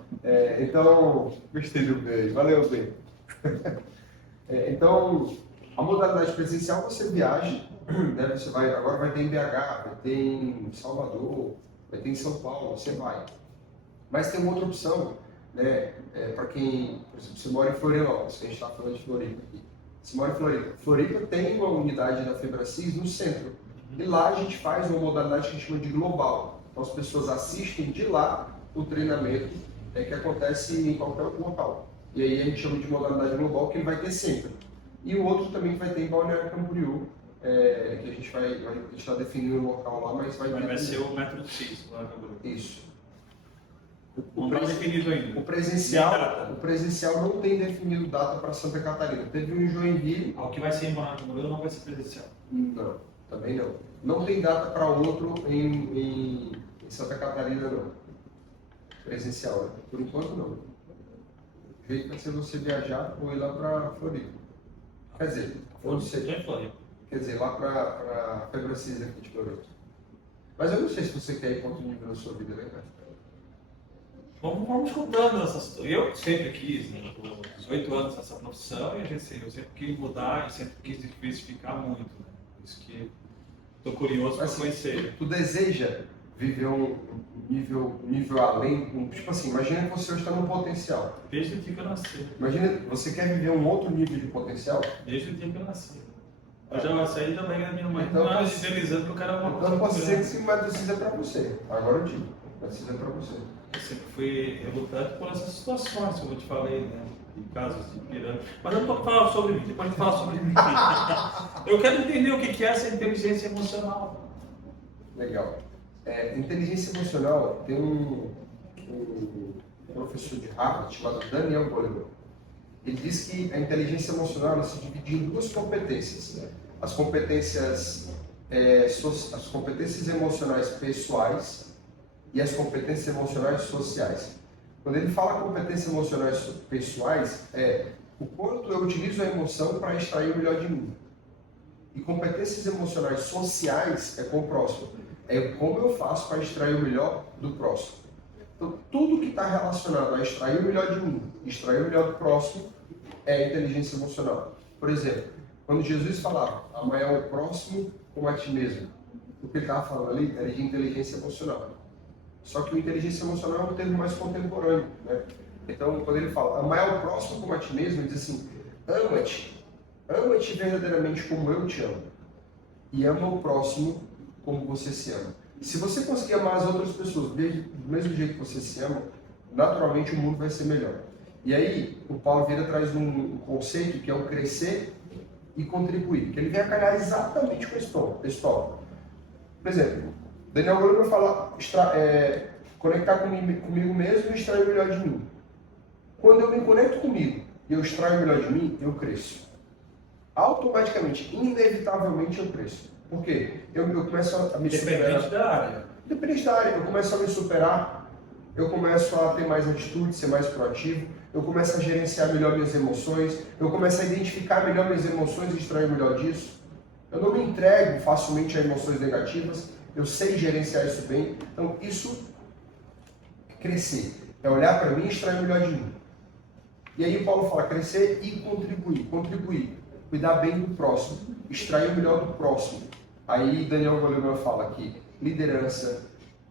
Então, gostei do bem, valeu bem. Então, a modalidade presencial você viaja, né? Você vai, agora vai ter em BH, vai ter em Salvador, vai ter em São Paulo, você vai. Mas tem uma outra opção, né? Para quem, por exemplo, você mora em Florianópolis, que a gente está falando de Floripa aqui. Você mora em Floripa. Floripa tem uma unidade da FebraCis no centro. E lá a gente faz uma modalidade que a gente chama de global. Então as pessoas assistem de lá o treinamento que acontece em qualquer outro local. E aí a gente chama de modalidade global, que ele vai ter sempre. E o outro também vai ter em Balneário Camboriú, que a gente está definindo o local lá, mas Vai ser o método Cis. Isso. Não está definido ainda. O presencial não tem definido data para Santa Catarina. Teve um em Joinville. O que vai ser em Balneário Camboriú não vai ser presencial. Não, também não. Não tem data para outro em Santa Catarina, não. Presencial, né? Por enquanto, não. O jeito vai ser você viajar ou ir lá para Floripa. Quer dizer, lá para FebraCis aqui de Floripa. Mas eu não sei se você quer ir para outro nível na sua vida, né, cara? Vamos contando essas. Eu sempre quis, né? Por 18 anos nessa profissão, e eu sempre quis mudar e sempre quis diversificar muito, né? Por isso que estou curioso para conhecer. Tu deseja viver um nível além, tipo assim, imagina que você hoje está num potencial. Desde o dia que eu nasci. Imagina, você quer viver um outro nível de potencial? Desde o dia que eu nasci. Eu já saí da barriga da minha mãe, então, idealizando que eu quero uma coisa. Então eu posso dizer que esse método Cis é para você. Agora eu digo, o Cis é para você. Eu sempre fui relutante por essas situações que eu te falei, né? De casos de pirâmide. Mas eu não estou falando sobre mim, depois de falar sobre mim. Eu quero entender o que é essa inteligência emocional. Legal. Inteligência emocional, tem um professor de Harvard chamado Daniel Goleman. Ele diz que a inteligência emocional ela se divide em duas competências. As competências emocionais pessoais e as competências emocionais sociais. Quando ele fala competências emocionais pessoais, o quanto eu utilizo a emoção para extrair o melhor de mim. E competências emocionais sociais com o próximo. É como eu faço para extrair o melhor do próximo. Então, tudo que está relacionado a extrair o melhor de mim, extrair o melhor do próximo, é inteligência emocional. Por exemplo, quando Jesus falava, amar o próximo como a ti mesmo, o que ele estava falando ali era de inteligência emocional. Só que o inteligência emocional é um termo mais contemporâneo, né? Então, quando ele fala, amar o próximo como a ti mesmo, ele diz assim, ama-te verdadeiramente como eu te amo. E ama o próximo como você se ama. Se você conseguir amar as outras pessoas do mesmo jeito que você se ama, naturalmente o mundo vai ser melhor. E aí, o Paulo Vieira traz um conceito que é o crescer e contribuir, que ele vem a calhar exatamente com esse tópico. Por exemplo, Daniel Goleman fala conectar comigo mesmo e extrair o melhor de mim. Quando eu me conecto comigo e eu extraio o melhor de mim, eu cresço. Automaticamente, inevitavelmente eu cresço. Por quê? Eu começo a me superar. Independente da área. Independente da área. Eu começo a me superar, eu começo a ter mais atitude, ser mais proativo, eu começo a gerenciar melhor minhas emoções, eu começo a identificar melhor minhas emoções e extrair o melhor disso. Eu não me entrego facilmente a emoções negativas, eu sei gerenciar isso bem. Então, isso é crescer. É olhar para mim e extrair o melhor de mim. E aí o Paulo fala crescer e contribuir. Contribuir. Cuidar bem do próximo. Extrair o melhor do próximo. Aí Daniel Goleman fala que liderança,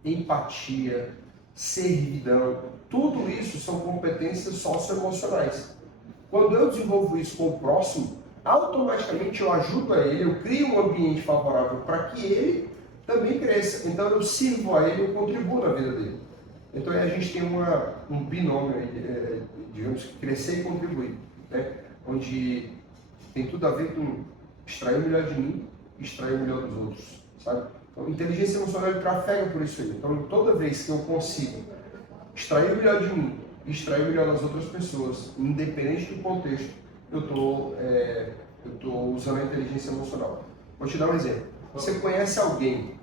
empatia, servidão, tudo isso são competências socioemocionais. Quando eu desenvolvo isso com o próximo, automaticamente eu ajudo a ele, eu crio um ambiente favorável para que ele também cresça. Então eu sirvo a ele, eu contribuo na vida dele. Então aí a gente tem um binômio, digamos, crescer e contribuir, né? Onde tem tudo a ver com extrair o melhor de mim e extrair o melhor dos outros, sabe? Então, inteligência emocional trafega por isso aí. Então toda vez que eu consigo extrair o melhor de mim e extrair o melhor das outras pessoas, independente do contexto, eu tô usando a inteligência emocional. Vou te dar um exemplo. Você conhece alguém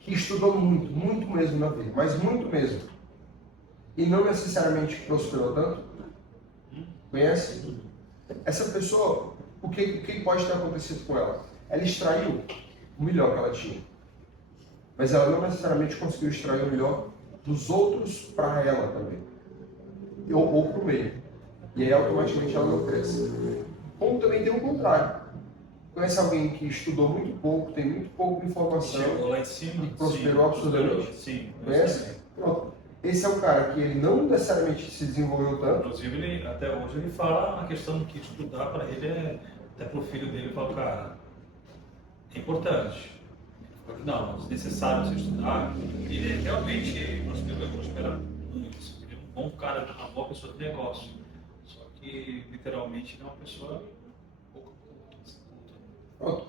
que estudou muito, muito mesmo na vida, mas muito mesmo, e não necessariamente prosperou tanto? Conhece? Essa pessoa, o que pode ter acontecido com ela? Ela extraiu o melhor que ela tinha, mas ela não necessariamente conseguiu extrair o melhor dos outros para ela também, ou para o meio, e aí automaticamente ela não cresce. Como também tem o contrário. Conhece alguém que estudou muito pouco, tem muito pouca informação, chegou lá em cima, e prosperou absurdamente? Sim, Conhece? Pronto. Esse é um cara que ele não necessariamente se desenvolveu tanto. Inclusive, até hoje ele fala a questão de que estudar para ele até para o filho dele, ele fala, cara, é importante. Não, é necessário você estudar. Ele realmente prosperou muito. Ele é um bom cara, uma boa pessoa de negócio. Só que, literalmente, ele é uma pessoa pouco. Pronto.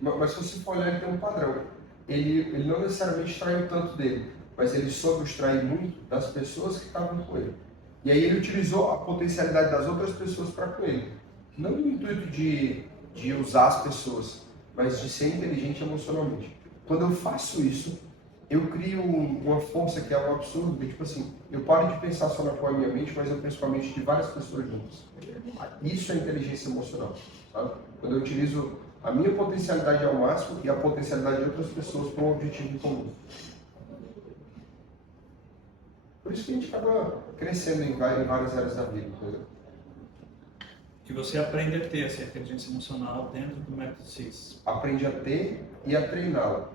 Mas se você for olhar, ele tem um padrão. Ele não necessariamente extraiu tanto dele, mas ele soube extrair muito das pessoas que estavam com ele. E aí ele utilizou a potencialidade das outras pessoas para com ele. Não no intuito de usar as pessoas, mas de ser inteligente emocionalmente. Quando eu faço isso, eu crio uma força que é um absurdo, tipo assim, eu paro de pensar só com a minha mente, mas eu penso com a mente de várias pessoas juntas. Isso é inteligência emocional, sabe? Quando eu utilizo a minha potencialidade ao máximo e a potencialidade de outras pessoas para um objetivo em comum. Por isso que a gente acaba crescendo em várias áreas da vida, entendeu? E você aprende a ter essa inteligência emocional dentro do método CIS. Aprende a ter e a treiná-la.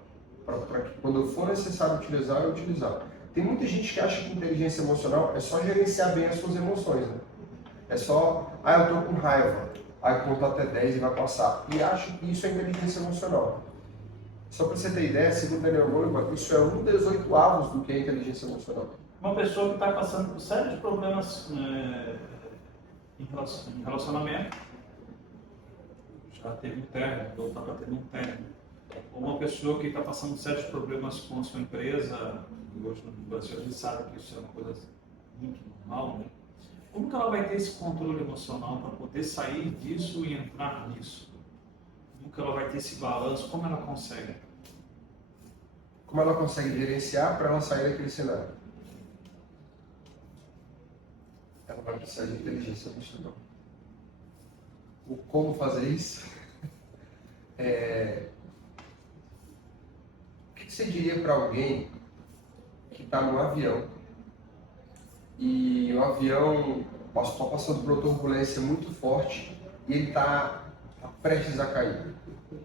Para que quando for necessário utilizar, eu utilizar. Tem muita gente que acha que inteligência emocional é só gerenciar bem as suas emoções, né? É só, eu tô com raiva, aí conta até 10 e vai passar. E acha que isso é inteligência emocional. Só para você ter ideia, segundo Daniel Goleman, isso é 1/18 do que é inteligência emocional. Uma pessoa que está passando por sérios problemas em relacionamento, já teve um término, ou está para ter um término. Ou uma pessoa que está passando sérios problemas com a sua empresa, e hoje no Brasil a gente sabe que isso é uma coisa muito normal, né? Como que ela vai ter esse controle emocional para poder sair disso e entrar nisso? Como que ela vai ter esse balanço? Como ela consegue? Como ela consegue gerenciar para ela sair daquele cenário? Ela vai precisar de inteligência emocional. O como fazer isso? O que você diria para alguém que está num avião e o avião está passando por uma turbulência muito forte e ele está prestes a cair? O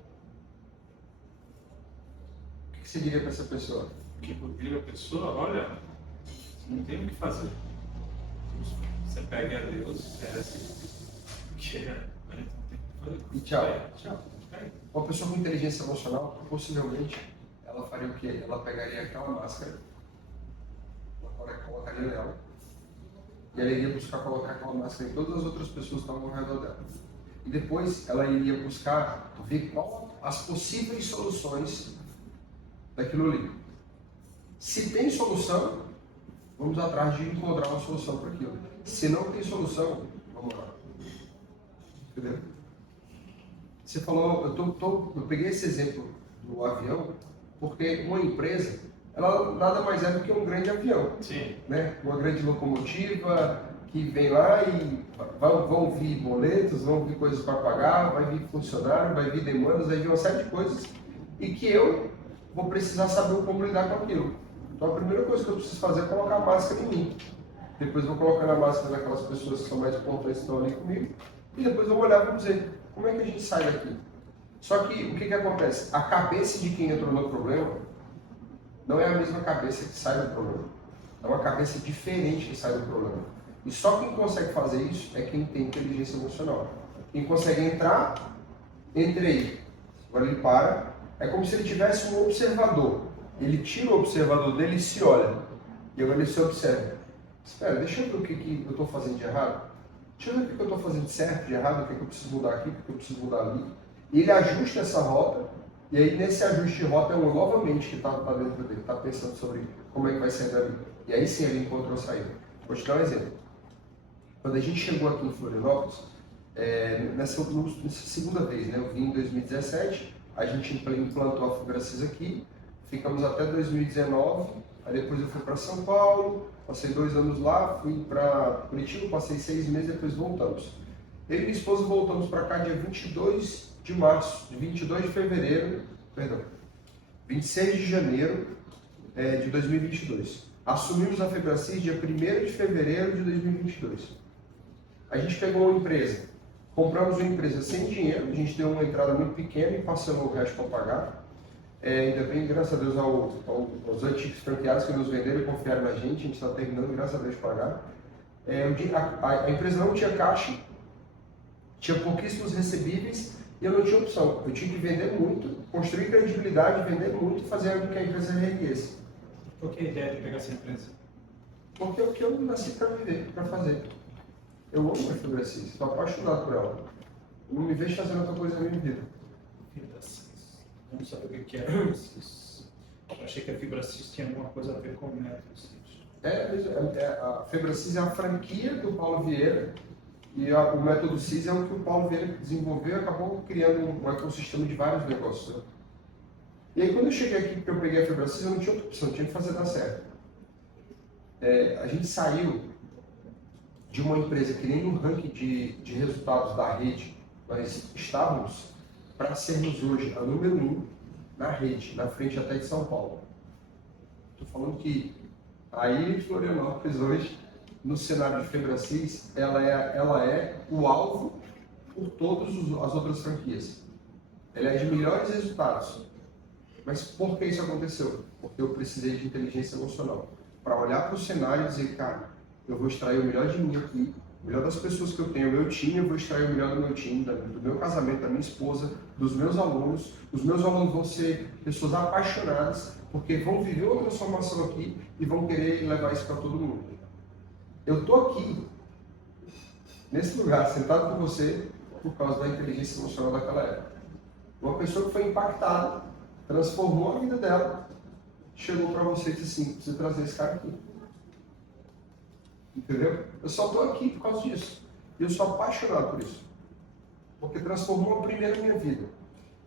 que você diria para essa pessoa? Que eu digo a pessoa, olha, não tem o que fazer. Você pega a Deus, que não tem o que fazer. E tchau. Tchau. Uma pessoa com inteligência emocional, possivelmente, ela faria o quê? Ela pegaria aquela máscara, ela colocaria nela, e ela iria buscar colocar aquela máscara em todas as outras pessoas que estavam ao redor dela. E depois ela iria buscar ver qual as possíveis soluções daquilo ali. Se tem solução, vamos atrás de encontrar uma solução para aquilo. Se não tem solução, vamos lá. Entendeu? Você falou, eu peguei esse exemplo do avião, porque uma empresa, ela nada mais é do que um grande avião. Sim. Né? Uma grande locomotiva que vem lá e vão vir boletos, vão vir coisas para pagar, vai vir funcionário, vai vir demandas, vai vir uma série de coisas e que eu vou precisar saber como lidar com aquilo. Então a primeira coisa que eu preciso fazer é colocar a máscara em mim. Depois vou colocando a máscara naquelas pessoas que são mais importantes que estão ali comigo e depois eu vou olhar e vou dizer, como é que a gente sai daqui? Só que o que acontece? A cabeça de quem entrou no problema não é a mesma cabeça que sai do problema. É uma cabeça diferente que sai do problema. E só quem consegue fazer isso é quem tem inteligência emocional. Quem consegue entrar, entrei. Agora ele para. É como se ele tivesse um observador. Ele tira o observador dele e se olha. E agora ele se observa. Espera, deixa eu ver o que eu estou fazendo de errado. Deixa eu ver o que eu estou fazendo de certo, de errado, o que eu preciso mudar aqui, o que eu preciso mudar ali. E ele ajusta essa rota. E aí nesse ajuste de rota é uma nova mente que está dentro dele. Está pensando sobre como é que vai ser dali. E aí sim ele encontrou a saída. Vou te dar um exemplo. Quando a gente chegou aqui em Florianópolis, nessa segunda vez, né? Eu vim em 2017, a gente implantou a FibraCis aqui, ficamos até 2019, aí depois eu fui para São Paulo, passei 2 anos lá, fui para Curitiba, passei 6 meses, depois voltamos. Eu e minha esposa voltamos para cá dia 22 de março, 22 de fevereiro, perdão, 26 de janeiro de 2022. Assumimos a FibraCis dia 1º de fevereiro de 2022. A gente pegou uma empresa, compramos uma empresa sem dinheiro, a gente deu uma entrada muito pequena e passamos o resto para pagar. Ainda bem, graças a Deus, aos antigos franqueados que nos venderam e confiaram na gente, a gente está terminando, graças a Deus, de pagar. A empresa não tinha caixa, tinha pouquíssimos recebíveis e eu não tinha opção. Eu tinha que vender muito, construir credibilidade, vender muito e fazer com que a empresa reerguesse. Qual que é a ideia de pegar essa empresa? Porque é o que eu nasci para viver, para fazer. Eu amo a FibraCis, estou apaixonado por ela. Eu não me vejo fazendo outra coisa na minha vida. FibraCis. Eu não sabia o que era FibraCis. Eu achei que a FibraCis tinha alguma coisa a ver com o método CIS. A FibraCis é a franquia do Paulo Vieira e o método CIS é o que o Paulo Vieira desenvolveu e acabou criando um ecossistema de vários negócios. Né? E aí quando eu cheguei aqui, que eu peguei a FibraCis, eu não tinha outra opção, tinha que fazer dar certo. A gente saiu de uma empresa que nem no ranking de resultados da rede nós estávamos para sermos hoje a número 1 na rede, na frente até de São Paulo. Estou falando que a ilha de Florianópolis hoje, no cenário de FibraCis, ela é o alvo por todas as outras franquias. Ela é de melhores resultados. Mas por que isso aconteceu? Porque eu precisei de inteligência emocional para olhar para o cenário e dizer, cara, eu vou extrair o melhor de mim aqui, o melhor das pessoas que eu tenho, o meu time, eu vou extrair o melhor do meu time, do meu casamento, da minha esposa, dos meus alunos. Os meus alunos vão ser pessoas apaixonadas, porque vão viver uma transformação aqui e vão querer levar isso para todo mundo. Eu estou aqui, nesse lugar, sentado com você, por causa da inteligência emocional daquela época. Uma pessoa que foi impactada, transformou a vida dela, chegou para você e disse assim, precisa trazer esse cara aqui. Entendeu? Eu só estou aqui por causa disso. E eu sou apaixonado por isso. Porque transformou a primeira minha vida.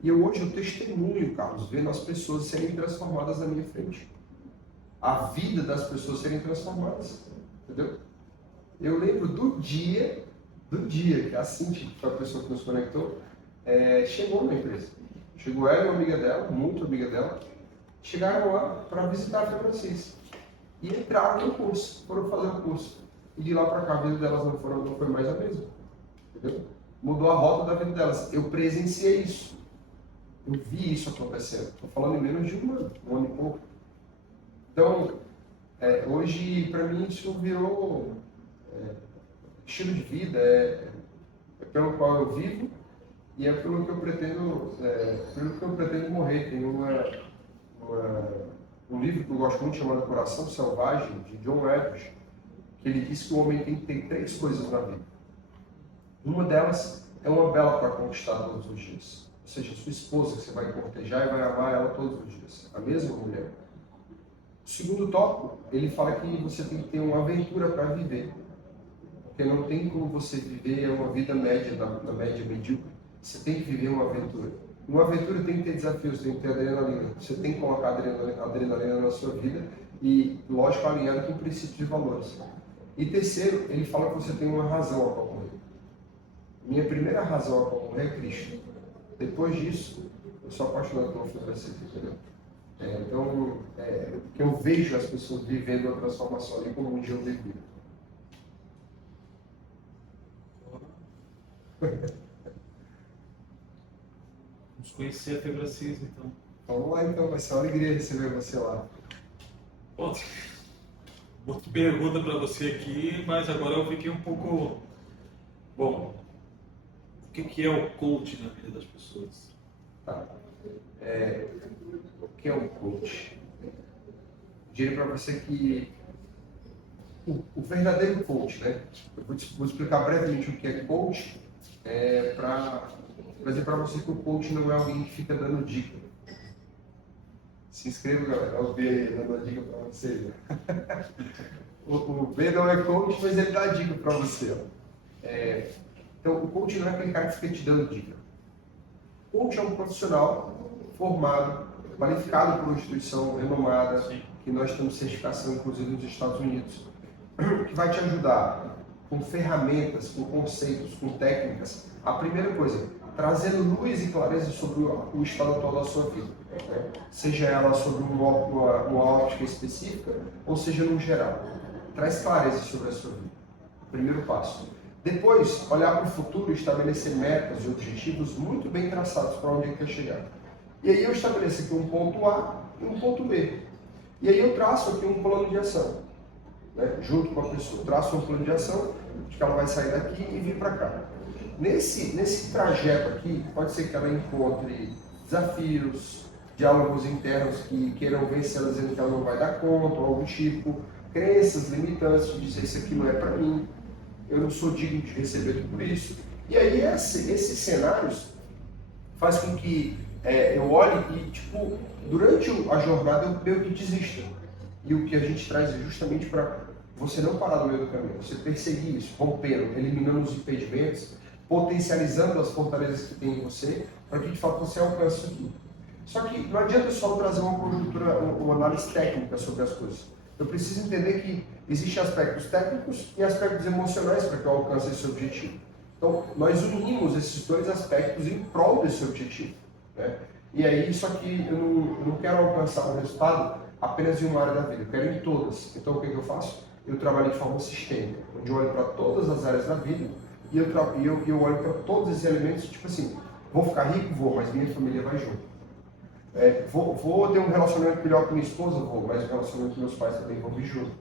E hoje eu testemunho, Carlos, vendo as pessoas serem transformadas na minha frente. A vida das pessoas serem transformadas. Entendeu? Eu lembro do dia que a Cintia, que foi a pessoa que nos conectou, chegou na empresa. Chegou ela e uma amiga dela, muito amiga dela, chegaram lá para visitar a FibraCis. E entraram no curso, foram fazer o curso. E de lá para cá a vida delas não foi mais a mesma. Entendeu? Mudou a rota da vida delas. Eu presenciei isso. Eu vi isso acontecendo. Estou falando em menos de um ano e pouco. Então, hoje, para mim, isso virou estilo de vida. É pelo qual eu vivo e é pelo que eu pretendo morrer. Tem um livro que eu gosto muito chamado Coração Selvagem, de John Edwards, que ele diz que o homem tem que ter 3 coisas na vida. Uma delas é uma bela para conquistar todos os dias. Ou seja, a sua esposa que você vai cortejar e vai amar ela todos os dias. A mesma mulher. O segundo tópico, ele fala que você tem que ter uma aventura para viver. Porque não tem como você viver uma vida média, na média medíocre. Você tem que viver uma aventura. Uma aventura tem que ter desafios, tem que ter adrenalina. Você tem que colocar adrenalina na sua vida e, lógico, alinhado com princípios e valores. E terceiro, ele fala que você tem uma razão a qual morrer. Minha primeira razão a qual morrer é Cristo. Depois disso, eu sou apaixonado pelo FibraCis, entendeu? Então, que eu vejo as pessoas vivendo a transformação ali como um dia eu vivi. Vamos conhecer a FibraCis, então. Vamos lá, então. Vai ser uma alegria receber você lá. Bom, outra pergunta para você aqui, mas agora eu fiquei um pouco... Bom, O que é o coach na vida das pessoas? Tá. O que é um coach? Diria para você que o verdadeiro coach, né? Eu vou explicar brevemente o que é coach, para dizer para você que o coach não é alguém que fica dando dica. Se inscreva, galera. É o B aí, dando dica para você. O B não é coach, mas ele dá dica para você. Então, o coach não é aquele cara que fica te dando dica. O coach é um profissional formado, qualificado por uma instituição renomada, Sim. que nós temos certificação, inclusive nos Estados Unidos, que vai te ajudar com ferramentas, com conceitos, com técnicas. A primeira coisa, trazendo luz e clareza sobre o estado atual da sua vida. Seja ela sobre uma óptica específica, ou seja no geral. Traz clareza sobre a sua vida. Primeiro passo. Depois, olhar para o futuro e estabelecer metas e objetivos muito bem traçados para onde ele quer chegar. E aí eu estabeleço aqui um ponto A e um ponto B. E aí eu traço aqui um plano de ação, né? Junto com a pessoa. Traço um plano de ação de que ela vai sair daqui e vir para cá. Nesse trajeto aqui, pode ser que ela encontre desafios, diálogos internos que queiram ver se ela dizendo que ela não vai dar conta, ou algo tipo, crenças limitantes de dizer isso aqui não é para mim, eu não sou digno de receber tudo por isso. E aí esses cenários faz com que eu olhe e, tipo, durante a jornada eu meio que desista. E o que a gente traz é justamente para você não parar no meio do caminho, você perseguir isso, rompendo, eliminando os impedimentos, potencializando as fortalezas que tem em você, para que de fato você alcance isso aqui. Só que não adianta só trazer uma conjuntura, uma análise técnica sobre as coisas. Eu preciso entender que existem aspectos técnicos e aspectos emocionais para que eu alcance esse objetivo. Então, nós unimos esses dois aspectos em prol desse objetivo, né? E aí, só que eu não quero alcançar um resultado apenas em uma área da vida, eu quero em todas. Então, o que eu faço? Eu trabalho de forma sistêmica, onde eu olho para todas as áreas da vida e eu olho para todos esses elementos, tipo assim, vou ficar rico? Vou, mas minha família vai junto. Vou ter um relacionamento melhor com minha esposa? Vou, mas o relacionamento com meus pais também vão vir junto.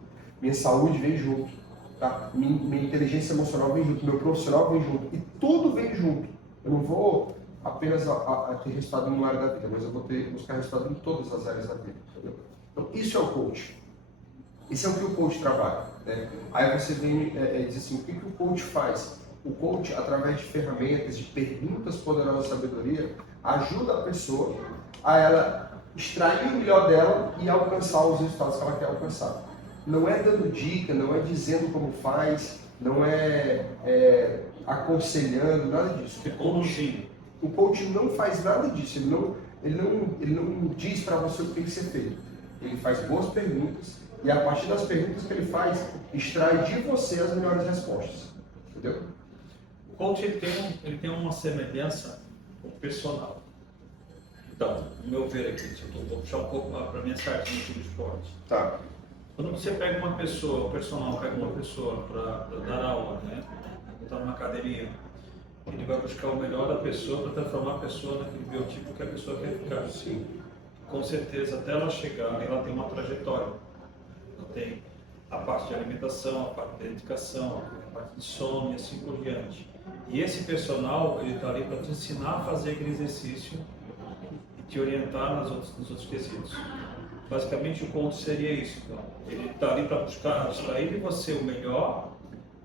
Minha saúde vem junto, tá? Minha inteligência emocional vem junto, meu profissional vem junto, e tudo vem junto. Eu não vou apenas ter resultado em uma área da vida, mas eu vou buscar resultado em todas as áreas da vida. Entendeu? Então, isso é o coach. Isso é o que o coach trabalha, né? Aí você vem e diz assim, o que o coach faz? O coach, através de ferramentas, de perguntas poderosas de sabedoria, ajuda a pessoa a ela extrair o melhor dela e alcançar os resultados que ela quer alcançar. Não é dando dica, não é dizendo como faz, não é aconselhando, nada disso. O coach não faz nada disso, ele não diz para você o que tem que ser feito. Ele faz boas perguntas e a partir das perguntas que ele faz, extrai de você as melhores respostas. Entendeu? O coach ele tem uma semelhança com o personal. Então, no meu ver aqui, eu vou puxar um pouco para a minha sardinha aqui do esporte. Tá. Quando você pega uma pessoa, o personal pega uma pessoa para dar aula, né? Está numa academia, ele vai buscar o melhor da pessoa para transformar a pessoa naquele biotipo que a pessoa quer ficar. Sim. Com certeza, até ela chegar, ela tem uma trajetória. Ela tem a parte de alimentação, a parte de dedicação, a parte de sono e assim por diante. E esse personal, ele está ali para te ensinar a fazer aquele exercício e te orientar nos outros quesitos. Basicamente, o coach seria isso. Então. Ele está ali para buscar extrair de você o melhor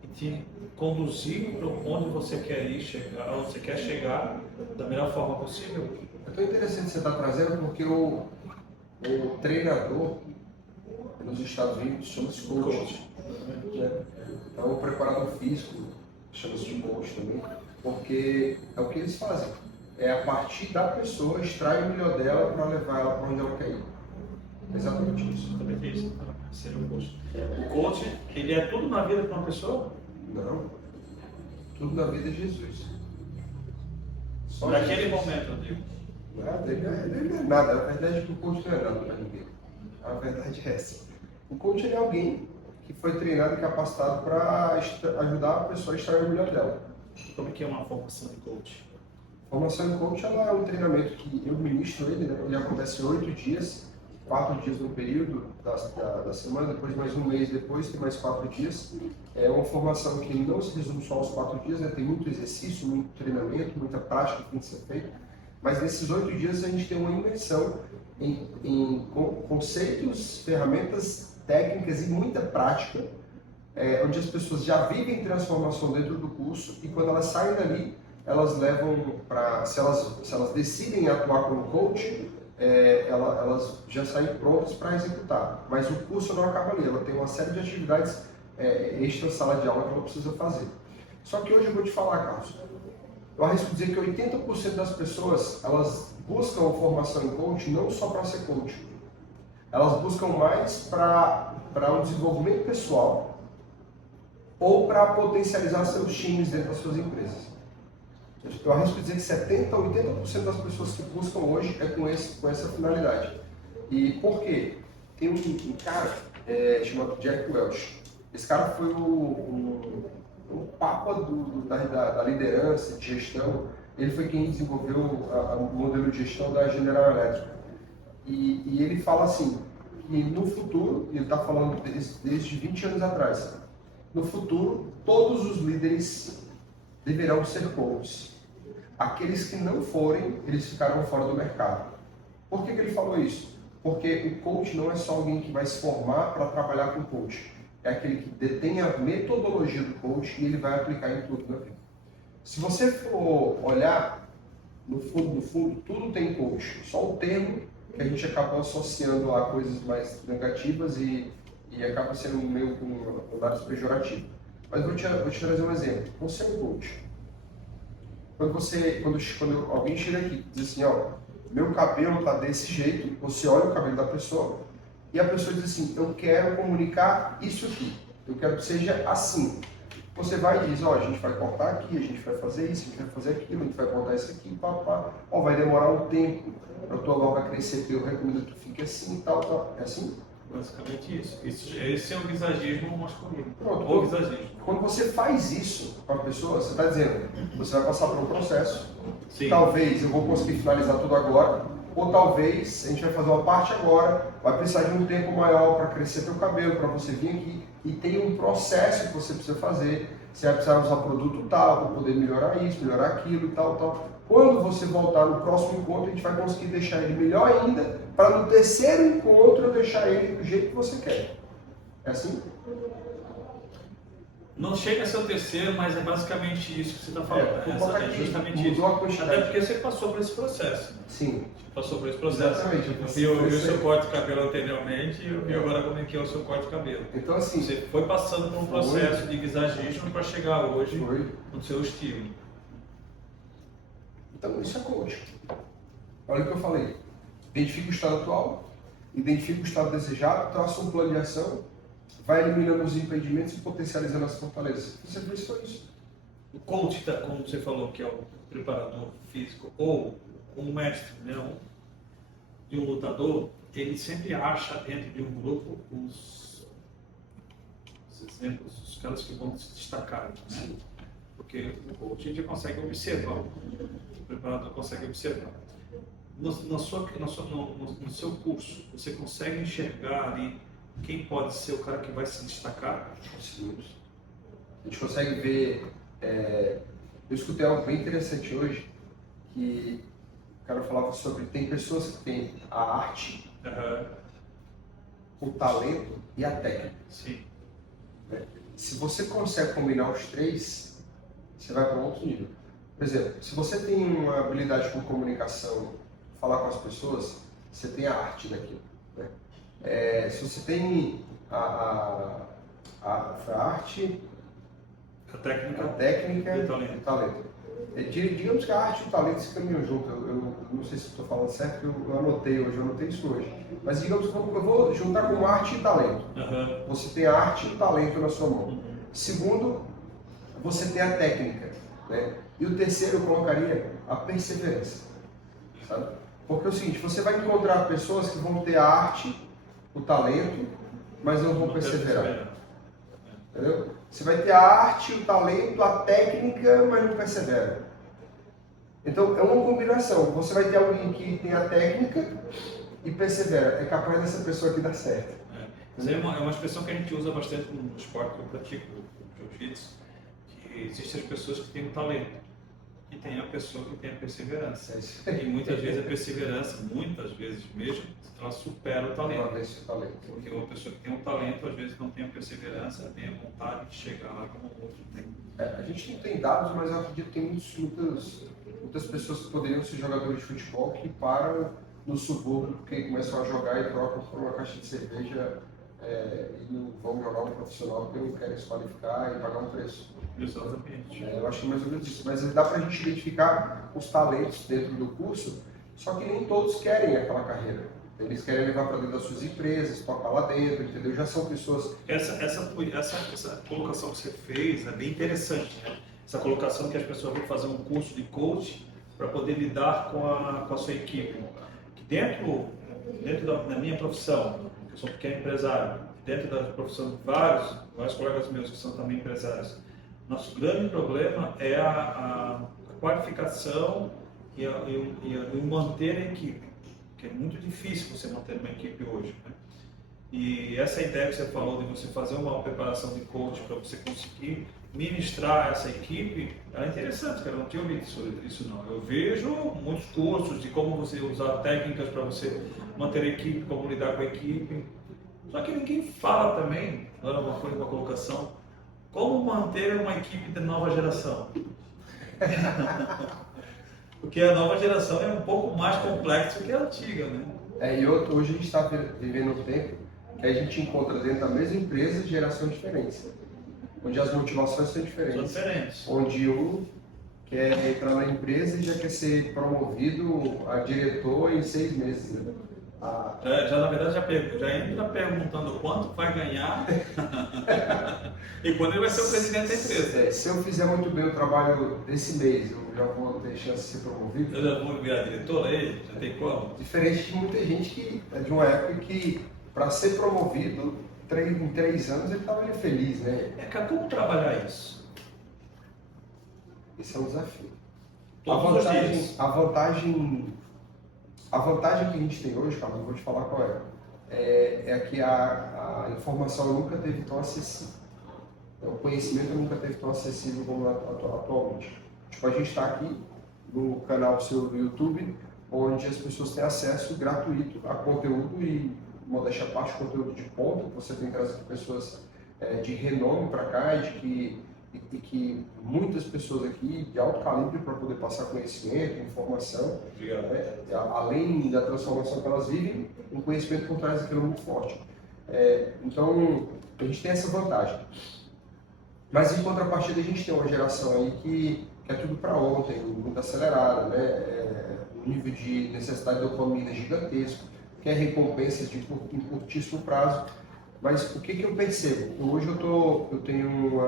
e te conduzir para onde você quer ir, onde você quer chegar da melhor forma possível. É tão interessante você estar trazendo porque o treinador nos Estados Unidos chama-se coach. Né? Então, o preparador físico chama-se de coach também, porque é o que eles fazem. É a partir da pessoa, extrai o melhor dela para levar ela para onde ela quer ir. Exatamente isso. Exatamente isso. Seria o coach. O coach, ele é tudo na vida para uma pessoa? Não. Tudo na vida é Jesus. Só Naquele Jesus. momento, eu digo. Nada, ele não é nada. A verdade é que o coach não é nada para ninguém. A verdade é essa. O coach é alguém que foi treinado e capacitado para ajudar a pessoa a extrair o melhor dela. Como é que é uma formação de coach? A formação em coach ela é um treinamento que eu ministro ele, né? Ele acontece em 8 dias 4 dias no período da semana, depois mais um mês depois tem mais 4 dias. É uma formação que não se resume só aos 4 dias, né? Tem muito exercício, muito treinamento, muita prática que tem que ser feita. Mas nesses 8 dias a gente tem uma imersão em conceitos, ferramentas, técnicas e muita prática, onde as pessoas já vivem transformação dentro do curso e quando elas saem dali, elas levam para, se elas decidem atuar como coach, elas já saem prontas para executar. Mas o curso não acaba ali, ela tem uma série de atividades extra sala de aula que ela precisa fazer. Só que hoje eu vou te falar, Carlos, eu arrisco dizer que 80% das pessoas, elas buscam formação em coach não só para ser coach, elas buscam mais para um desenvolvimento pessoal ou para potencializar seus times dentro das suas empresas. Eu arrisco dizer que 70% a 80% das pessoas que buscam hoje é com essa finalidade. E por quê? Tem um cara chamado Jack Welch. Esse cara foi o papa da liderança, de gestão. Ele foi quem desenvolveu o modelo de gestão da General Electric. E ele fala assim, que no futuro, ele está falando desde 20 anos atrás, no futuro todos os líderes deverão ser coaches. Aqueles que não forem, eles ficarão fora do mercado. Por que ele falou isso? Porque o coach não é só alguém que vai se formar para trabalhar com coach. É aquele que detém a metodologia do coach e ele vai aplicar em tudo na vida. Se você for olhar, no fundo, tudo tem coach. Só o termo que a gente acaba associando a coisas mais negativas e acaba sendo meio com dados pejorativos. Mas vou te trazer um exemplo. Você é um coach. Quando alguém chega aqui e diz assim, ó, meu cabelo está desse jeito, você olha o cabelo da pessoa e a pessoa diz assim, eu quero comunicar isso aqui, eu quero que seja assim. Você vai e diz, ó, a gente vai cortar aqui, a gente vai fazer isso, a gente vai fazer aquilo, a gente vai cortar isso aqui, pá. Ó, vai demorar um tempo, a tua barba crescer, porque eu recomendo que tu fique assim, tal. É assim? Basicamente isso. Esse é o visagismo masculino. Pronto. Ou visagismo. Quando você faz isso com a pessoa, você está dizendo, você vai passar por um processo. Sim. Talvez eu vou conseguir finalizar tudo agora, ou talvez a gente vai fazer uma parte agora, vai precisar de um tempo maior para crescer teu cabelo, para você vir aqui e tem um processo que você precisa fazer. Você vai precisar usar produto tal, para poder melhorar isso, melhorar aquilo e tal. Quando você voltar no próximo encontro, a gente vai conseguir deixar ele melhor ainda, para no terceiro encontro eu deixar ele do jeito que você quer. É assim? Não chega a ser o terceiro, mas é basicamente isso que você está falando. É justamente isso. Até porque você passou por esse processo. Né? Sim. Você passou por esse processo. Exatamente. Eu vi o seu corte de cabelo anteriormente e eu vi agora como é que é o seu corte de cabelo. Então, assim, você foi passando por um processo de visagismo para chegar hoje no seu estilo. Então, isso é coaching. Olha o que eu falei. Identifica o estado atual, identifica o estado desejado, traça um plano de ação, vai eliminando os impedimentos e potencializando as fortalezas. Você fez só isso. O coach, como você falou, que é o preparador físico ou um mestre, né, de um lutador, ele sempre acha dentro de um grupo os exemplos, os caras que vão se destacar. Né? Porque o coach a gente consegue observar, o preparador consegue observar. No seu curso, você consegue enxergar ali quem pode ser o cara que vai se destacar? Conseguimos. A gente consegue ver. Eu escutei algo bem interessante hoje, que o cara falava sobre. Tem pessoas que têm a arte, o talento e a técnica. Sim. Se você consegue combinar os três, você vai para um outro nível. Por exemplo, se você tem uma habilidade com comunicação, falar com as pessoas, você tem a arte daquilo. Né? Se você tem a arte, A técnica e o o talento. Digamos que a arte e o talento se caminham junto. Eu não sei se estou falando certo, porque eu anotei isso hoje. Mas digamos que eu vou juntar com arte e talento. Você tem a arte e o talento na sua mão. Segundo, você tem a técnica. Né? E o terceiro eu colocaria a perseverança. Sabe? Porque é o seguinte, você vai encontrar pessoas que vão ter a arte, o talento, mas não vão perseverar. Entendeu? Você vai ter a arte, o talento, a técnica, mas não persevera. Então, é uma combinação. Você vai ter alguém que tem a técnica, e persevera, é capaz dessa pessoa aqui dar certo. Isso aí é uma expressão que a gente usa bastante no esporte que eu pratico, o jiu-jitsu, que existem as pessoas que têm o talento e tem a pessoa que tem a perseverança. É isso aí. E muitas vezes a perseverança, muitas vezes mesmo, ela supera o talento. Porque uma pessoa que tem um talento, às vezes não tem a perseverança, nem a vontade de chegar lá como o outro tem. A gente não tem dados, mas eu acredito que tem muitas pessoas que poderiam ser jogadores de futebol que param no subúrbio porque começam a jogar e trocam por uma caixa de cerveja e não vão jogar um profissional porque não querem se qualificar e pagar um preço. Exatamente. Eu acho que mais ou menos isso. Mas dá para a gente identificar os talentos dentro do curso, só que nem todos querem aquela carreira. Eles querem levar para dentro das suas empresas, tocar lá dentro, entendeu? Já são pessoas... Essa colocação que você fez é bem interessante, né? Essa colocação que as pessoas vão fazer um curso de coach para poder lidar com a sua equipe. Dentro da minha profissão, eu sou um pequeno empresário, dentro da profissão de vários colegas meus que são também empresários, nosso grande problema é a qualificação e o manter a equipe, que é muito difícil você manter uma equipe hoje, né? E essa ideia que você falou de você fazer uma preparação de coach para você conseguir ministrar essa equipe, é interessante, cara, eu não tinha ouvido isso não. Eu vejo muitos cursos de como você usar técnicas para você manter a equipe, como lidar com a equipe. Só que ninguém fala também, não era uma colocação, como manter uma equipe de nova geração. Porque a nova geração é um pouco mais complexa que a antiga, né? E hoje a gente está vivendo um tempo que a gente encontra dentro da mesma empresa gerações diferentes, onde as motivações são diferentes. São diferentes. Onde um quer entrar na empresa e já quer ser promovido a diretor em 6 meses, né? Na verdade, já entra perguntando quanto vai ganhar e quando ele vai ser o presidente da empresa. Se eu fizer muito bem o trabalho desse mês, eu já vou ter chance de ser promovido. Eu já vou virar diretor aí? Já tem como? Diferente de muita gente que é de uma época que, para ser promovido, em 3 anos ele estava feliz, né? Como trabalhar isso? Esse é um desafio. Todos os dias. A vantagem que a gente tem hoje, Carlos, eu vou te falar qual é que a informação nunca teve tão acessível. O conhecimento nunca teve tão acessível como atualmente. Tipo, a gente está aqui no canal seu do YouTube, onde as pessoas têm acesso gratuito a conteúdo e, modéstia à parte, conteúdo de ponta. Você tem trazido pessoas de renome para cá e que muitas pessoas aqui de alto calibre para poder passar conhecimento, informação, além da transformação que elas vivem, um conhecimento por trás daquilo muito forte. Então, a gente tem essa vantagem. Mas, em contrapartida, a gente tem uma geração aí que é tudo para ontem, muito acelerada, né? Um nível de necessidade de dopamina gigantesco, quer recompensas em curtíssimo prazo. Mas o que eu percebo? Hoje eu tenho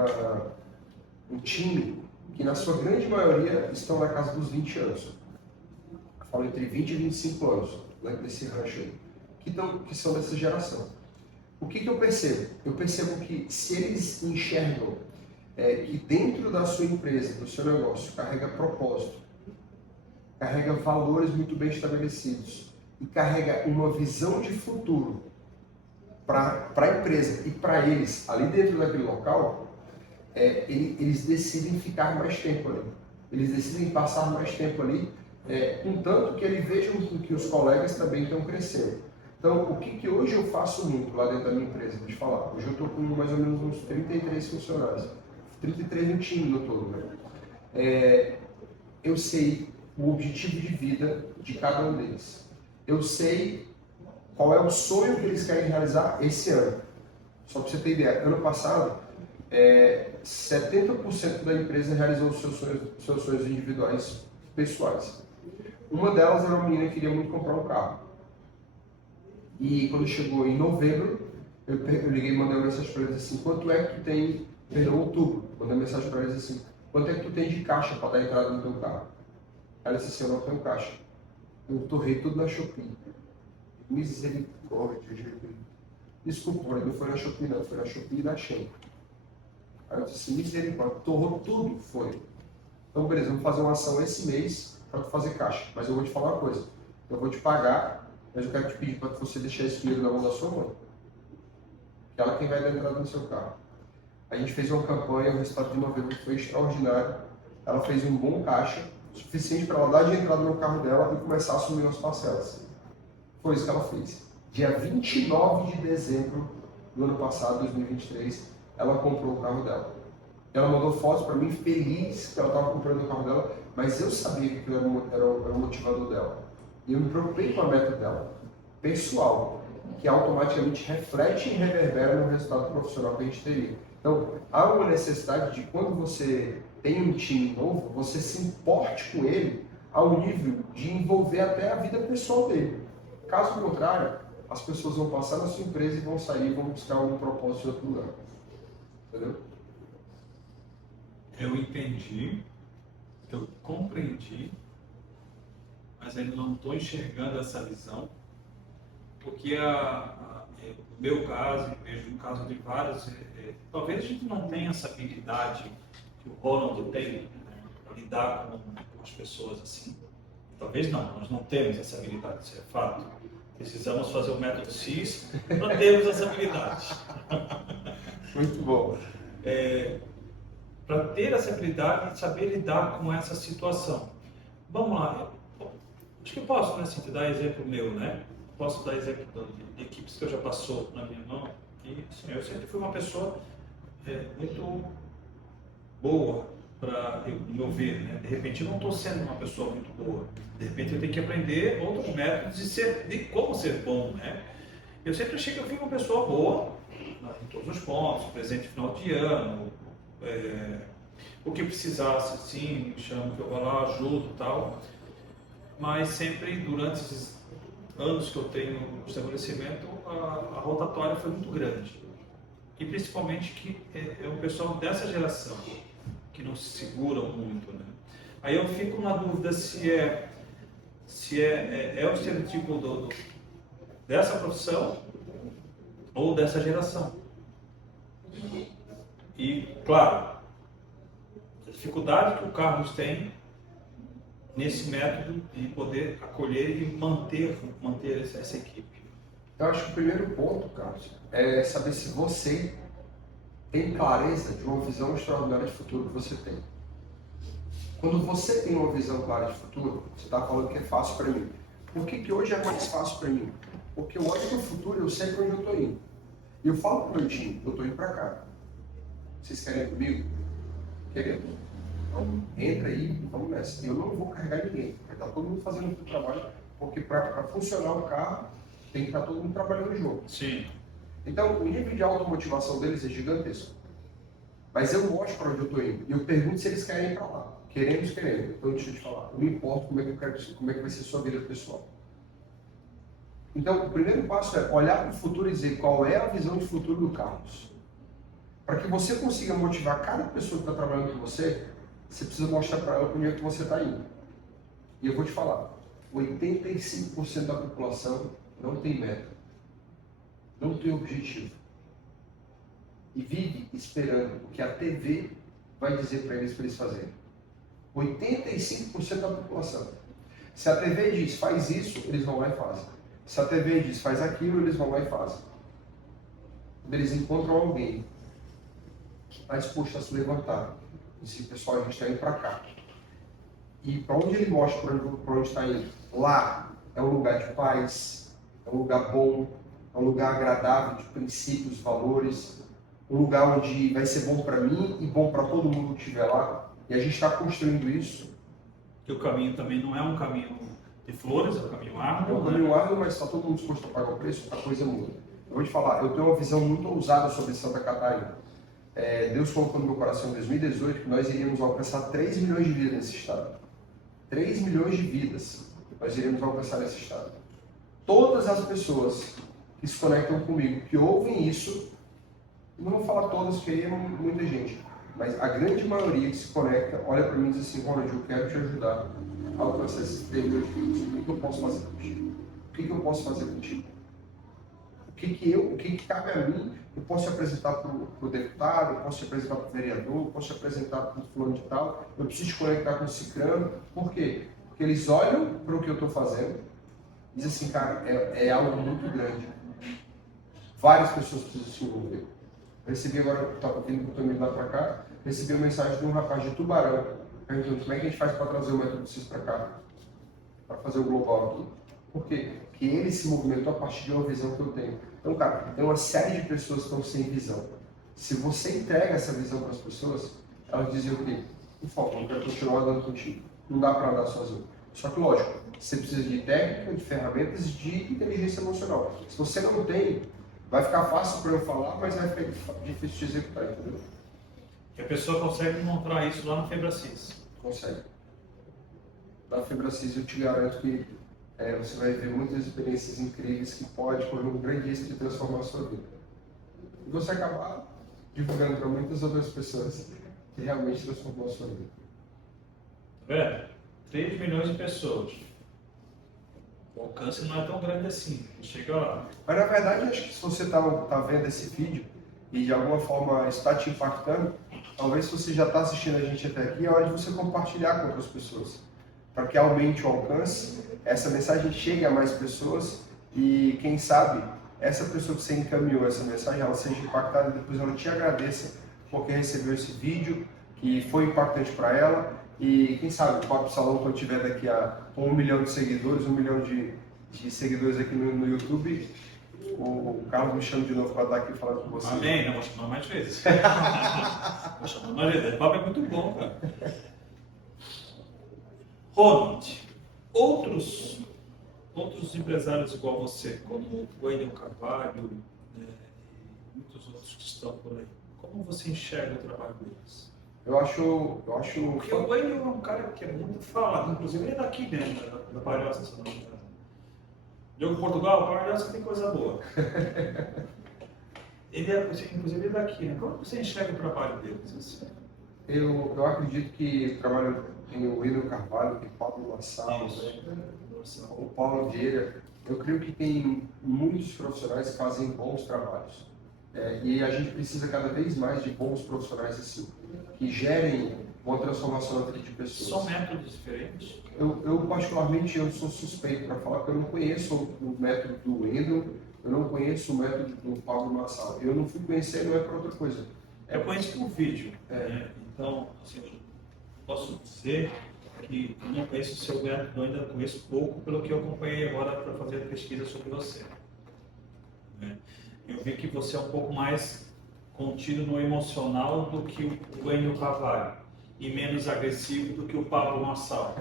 um time que, na sua grande maioria, estão na casa dos 20 anos. Eu falo entre 20 e 25 anos, né, desse rancho aí, que são dessa geração. O que eu percebo? Eu percebo que se eles enxergam que dentro da sua empresa, do seu negócio, carrega propósito, carrega valores muito bem estabelecidos e carrega uma visão de futuro para a empresa e para eles, ali dentro daquele local, eles decidem ficar mais tempo ali. Eles decidem passar mais tempo ali, contanto que eles vejam que os colegas também estão crescendo. Então, o que hoje eu faço muito lá dentro da minha empresa? Vou te falar. Hoje eu estou com mais ou menos uns 33 funcionários. 33 no time no todo, né? Eu sei o objetivo de vida de cada um deles. Eu sei qual é o sonho que eles querem realizar esse ano. Só para você ter ideia, ano passado, 70% da empresa realizou os seus sonhos individuais, pessoais. Uma delas era uma menina que queria muito comprar um carro. E quando chegou em novembro, eu liguei e mandei uma mensagem para eles assim: quanto é que tu tem, perdão, outubro, mandei uma mensagem para eles assim: quanto é que tu tem de caixa para dar entrada no teu carro? Aí ela disse assim: eu não tenho caixa. Eu torrei tudo na Shopee. Misericórdia, Jesus. Desculpa, não foi na Shopee não, foi na Shopee e na Shein. Aí eu disse assim: misericórdia, torrou tudo, foi. Então beleza, vamos fazer uma ação esse mês para tu fazer caixa. Mas eu vou te falar uma coisa: eu vou te pagar mas eu quero te pedir para você deixar esse dinheiro na mão da sua mãe. Que ela quem vai dar entrada no seu carro. A gente fez uma campanha, o resultado de novembro foi extraordinário. Ela fez um bom caixa, suficiente para ela dar de entrada no carro dela e começar a assumir as parcelas. Foi isso que ela fez. Dia 29 de dezembro do ano passado, 2023, ela comprou o carro dela. Ela mandou fotos para mim, feliz que ela estava comprando o carro dela, mas eu sabia que aquilo era o motivador dela. E eu me preocupei com a meta dela, pessoal, que automaticamente reflete e reverbera no resultado profissional que a gente teria. Então, há uma necessidade de quando você tem um time novo, você se importe com ele ao nível de envolver até a vida pessoal dele. Caso contrário, as pessoas vão passar na sua empresa e vão sair e vão buscar um propósito em outro lugar. Entendeu? Eu entendi, eu compreendi, mas ainda não estou enxergando essa visão, porque no meu caso, e vejo no caso de vários, talvez a gente não tenha essa habilidade que o Ronald tem, né, para lidar com as pessoas assim. Talvez não, nós não temos essa habilidade, isso é fato. Precisamos fazer o método CIS para termos essa habilidade. Muito bom. Para ter essa habilidade de saber lidar com essa situação. Vamos lá, acho que eu posso, né, assim, dar exemplo meu, né? Posso dar exemplo de equipes que eu já passou na minha mão. E assim, eu sempre fui uma pessoa muito boa, no meu ver, né? De repente eu não estou sendo uma pessoa muito boa. De repente eu tenho que aprender outros métodos de como ser bom, né? Eu sempre achei que eu fui uma pessoa boa, em todos os pontos, presente final de ano, o que precisasse, sim, me chamo que eu vou lá, ajudo e tal. Mas sempre, durante esses anos que eu tenho no estabelecimento, a rotatória foi muito grande. E principalmente que é um pessoal dessa geração, que não se seguram muito, né? Aí eu fico na dúvida se é o estereotipo dessa profissão ou dessa geração. E, claro, a dificuldade que o Carlos tem nesse método de poder acolher e manter essa equipe. Eu acho que o primeiro ponto, Carlos, é saber se você tem clareza de uma visão extraordinária de futuro que você tem. Quando você tem uma visão clara de futuro, você está falando que é fácil para mim. Por que hoje é mais fácil para mim? Porque eu olho para o futuro e eu sei para onde eu estou indo. E eu falo para o meu time, eu estou indo para cá. Vocês querem ir comigo? Queremos. Então, entra aí e vamos nessa. Eu não vou carregar ninguém. Vai estar todo mundo fazendo o trabalho, porque para funcionar o carro, tem que estar todo mundo trabalhando junto. Sim. Então, o nível de automotivação deles é gigantesco. Mas eu mostro para onde eu estou indo. E eu pergunto se eles querem ir para lá. Queremos. Então, deixa eu te falar. Não importa como é que vai ser a sua vida pessoal. Então, o primeiro passo é olhar para o futuro e dizer qual é a visão de futuro do Carlos. Para que você consiga motivar cada pessoa que está trabalhando com você, você precisa mostrar para ela para onde é que você está indo. E eu vou te falar, 85% da população não tem meta, não tem objetivo. E vive esperando o que a TV vai dizer para eles fazerem. 85% da população. Se a TV diz faz isso, eles vão lá e fazem. Se a TV diz faz aquilo, eles vão lá e fazem. Quando eles encontram alguém que está disposto a se levantar, e dizer, pessoal, a gente está indo para cá. E para onde ele mostra para onde está indo? Lá é um lugar de paz, é um lugar bom, é um lugar agradável de princípios, valores, um lugar onde vai ser bom para mim e bom para todo mundo que estiver lá. E a gente está construindo isso. Que o caminho também não é um caminho de flores, é um caminho árduo. É um caminho árduo, mas está todo mundo disposto a pagar o preço, a coisa muda. Eu vou te falar, eu tenho uma visão muito ousada sobre Santa Catarina. Deus colocou no meu coração em 2018 que nós iríamos alcançar 3 milhões de vidas nesse estado. 3 milhões de vidas nós iríamos alcançar nesse estado. Todas as pessoas que se conectam comigo, que ouvem isso, não vou falar todas, porque aí é muita gente, mas a grande maioria que se conecta, olha para mim e diz assim, Ronald, eu quero te ajudar a alcançar esses 3 milhões de vidas. O que eu posso fazer contigo? O que eu posso fazer contigo? O que cabe a mim? Eu posso te apresentar para o deputado, eu posso te apresentar para o vereador, eu posso te apresentar para o fulano de tal, eu preciso te conectar com o ciclano. Por quê? Porque eles olham para o que eu estou fazendo Diz assim, cara, é algo muito grande. Várias pessoas precisam se envolver. Eu recebi agora, eu estava vindo com o Toninho lá para cá, recebi uma mensagem de um rapaz de Tubarão, perguntando como é que a gente faz para trazer o método CIS para cá, para fazer o global aqui. Por quê? Porque ele se movimentou a partir de uma visão que eu tenho. Então, cara, tem uma série de pessoas que estão sem visão. Se você entrega essa visão para as pessoas, elas dizem o quê? Por favor, eu quero continuar andando contigo. Não dá para andar sozinho. Só que, lógico, você precisa de técnica, de ferramentas, de inteligência emocional. Se você não tem, vai ficar fácil para eu falar, mas vai ficar difícil de executar, entendeu? E a pessoa consegue encontrar isso lá no FebraCIS. Consegue. Na FebraCIS eu te garanto que você vai ver muitas experiências incríveis que pode correr um grande risco de transformar a sua vida. E você acabar divulgando para muitas outras pessoas que realmente transformou a sua vida. Tá vendo? 3 milhões de pessoas. O alcance não é tão grande assim. Chega lá. Mas na verdade, acho que se você está vendo esse vídeo e de alguma forma está te impactando, talvez se você já está assistindo a gente até aqui, é hora de você compartilhar com outras pessoas. Para que aumente o alcance, essa mensagem chegue a mais pessoas e quem sabe essa pessoa que você encaminhou essa mensagem, ela seja impactada e depois ela te agradeça porque recebeu esse vídeo que foi impactante para ela. E quem sabe o Papo Salão, quando tiver daqui a 1 milhão de seguidores, 1 milhão de seguidores aqui no YouTube, o Carlos me chama de novo para estar aqui falando com você. Amém, não vou chamar mais vezes. Vou chamar mais vezes. O papo é muito bom, cara. Ronald, outros empresários igual você, como o Wendel Carvalho, e muitos outros que estão por aí, como você enxerga o trabalho deles? Eu acho. Porque o Wendel é um cara que é muito falado, inclusive ele é daqui dentro, da Palhoça, se não me engano. Jogo Portugal, Palhoça tem coisa boa. Ele é, inclusive, ele é daqui, né? Como você enxerga o trabalho deles? Assim? Eu acredito que o trabalho tem o Wendel Carvalho, tem o Pablo Lassal, o Paulo Vieira. Eu creio que tem muitos profissionais que fazem bons trabalhos. E a gente precisa cada vez mais de bons profissionais assim, que gerem uma transformação na vida de pessoas. São métodos diferentes? Eu particularmente, eu sou suspeito para falar que eu não conheço o método do Wendel, eu não conheço o método do Pablo Massal. Eu não fui conhecer, não é para outra coisa. Eu conheço por vídeo. Né? Então, assim, eu posso dizer que eu não conheço o seu método, eu ainda conheço pouco pelo que eu acompanhei agora para fazer a pesquisa sobre você. Né? Eu vi que você é um pouco mais contido no emocional do que o Wendel Carvalho e menos agressivo do que o Pablo Massal.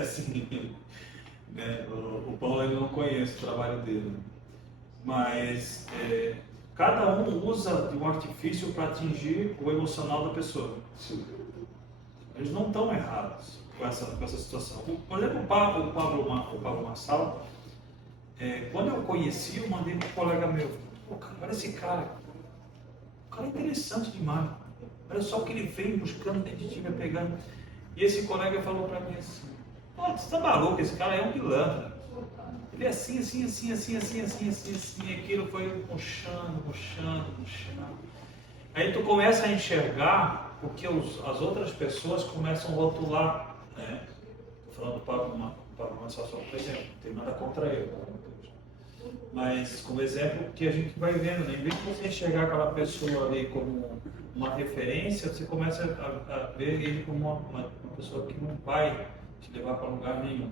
Assim, né? O Paulo eu não conheço o trabalho dele, mas cada um usa de um artifício para atingir o emocional da pessoa. Sim. Eles não estão errados com essa situação. Por exemplo, o Pablo Massal, quando eu conheci, eu mandei para um colega meu: pô, cara, olha esse cara. O cara é interessante demais. Olha só o que ele vem buscando, detetive, pegando. E esse colega falou para mim assim: pô, você tá maluco, esse cara é um pilantra. Ele é assim. E aquilo foi puxando. Aí tu começa a enxergar o que as outras pessoas começam a rotular, né? Estou falando do Pablo Massal só por exemplo, não tem nada contra ele, mas como exemplo que a gente vai vendo, né? Em vez de você enxergar aquela pessoa ali como uma referência, você começa a ver ele como uma pessoa que não vai te levar para lugar nenhum.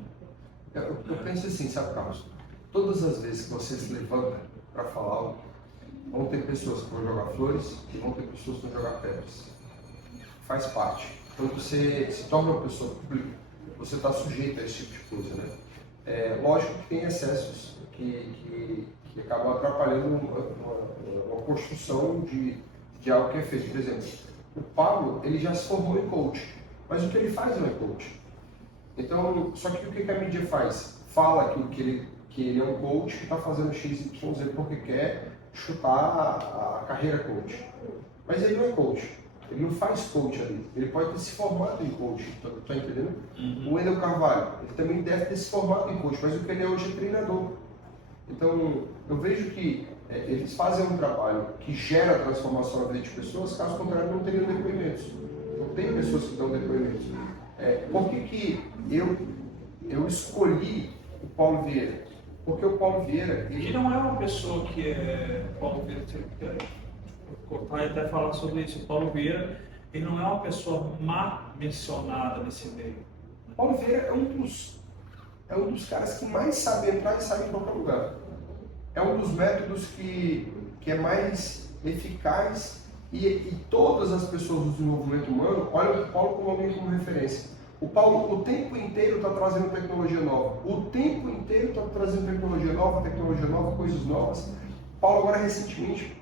Eu penso assim, sabe, Carlos? Todas as vezes que você se levanta para falar algo, vão ter pessoas que vão jogar flores e vão ter pessoas que vão jogar pedras. Faz parte. Quando você se torna uma pessoa pública, você está sujeito a esse tipo de coisa, né? Lógico que tem excessos que acabam atrapalhando uma construção de algo que é feito. Por exemplo, o Pablo, ele já se formou em coach, mas o que ele faz não é coach. Então, só que o que a mídia faz? Fala que ele é um coach que está fazendo XYZ porque quer chutar a carreira coach. Mas ele não é coach. Ele não faz coach ali. Ele pode ter se formado em coach. Tá entendendo? Uhum. O Wendel Carvalho, ele também deve ter se formado em coach, mas o que ele é hoje é treinador. Então, eu vejo que eles fazem um trabalho que gera transformação na vida de pessoas, caso contrário, não teriam depoimentos. Não tem pessoas que dão depoimentos. Por que eu escolhi o Paulo Vieira? Porque o Paulo Vieira, Ele não é uma pessoa que é Paulo Vieira, cortar e até falar sobre isso. O Paulo Vieira, ele não é uma pessoa má mencionada nesse meio. o Paulo Vieira é um dos caras que mais sabe entrar e sair em qualquer lugar. É um dos métodos que é mais eficaz e todas as pessoas do desenvolvimento humano olham o Paulo como alguém como referência. O Paulo o tempo inteiro está trazendo tecnologia nova. O tempo inteiro está trazendo tecnologia nova, coisas novas. O Paulo agora recentemente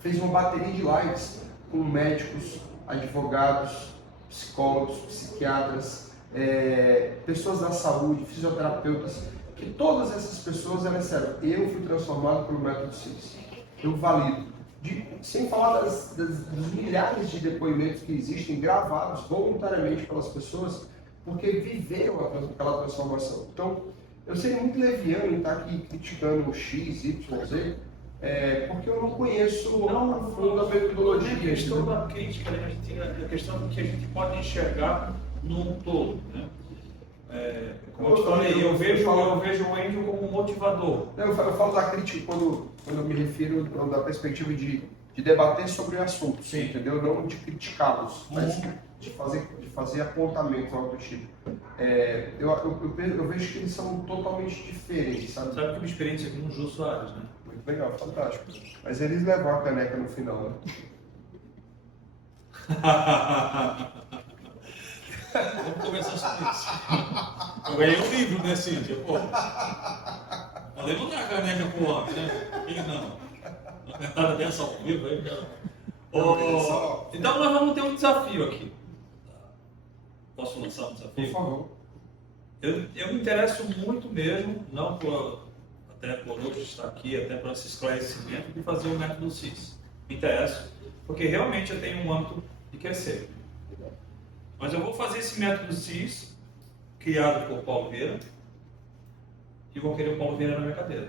fez uma bateria de lives com médicos, advogados, psicólogos, psiquiatras, pessoas da saúde, fisioterapeutas, que todas essas pessoas, elas disseram, eu fui transformado pelo método CIS. Eu valido. Sem falar dos milhares de depoimentos que existem gravados voluntariamente pelas pessoas, porque viveram aquela transformação. Então, eu seria muito leviano em estar aqui criticando o X, Y, Z, porque eu não conheço a fundo a metodologia. A questão da crítica, né? A questão do que a gente pode enxergar num todo. Né? Como eu te falei, eu vejo o Andrew como um motivador. Eu falo da crítica quando eu me refiro da perspectiva de debater sobre o assunto, Sim. entendeu? Não de criticá-los, mas de fazer apontamentos, algo do tipo. Eu vejo que eles são totalmente diferentes, sabe? Sabe que uma experiência aqui no Jô Soares, né? Muito legal, fantástico. Mas eles levam a caneca no final, né? Vamos conversar sobre isso. Eu ganhei um livro nesse dia, pô. Falei, vou dar a caneca pro homem, né? Ele não. Uma cantada dessa ao vivo aí, cara. Então nós vamos ter um desafio aqui. Posso lançar um desafio? Por favor. Eu me interesso muito mesmo, não até por hoje estar aqui, até por esse esclarecimento, de fazer o método CIS. Me interesso, porque realmente eu tenho um âmbito de crescer. Mas eu vou fazer esse método CIS, criado por Paulo Vieira, e vou querer o Paulo Vieira na minha cadeira.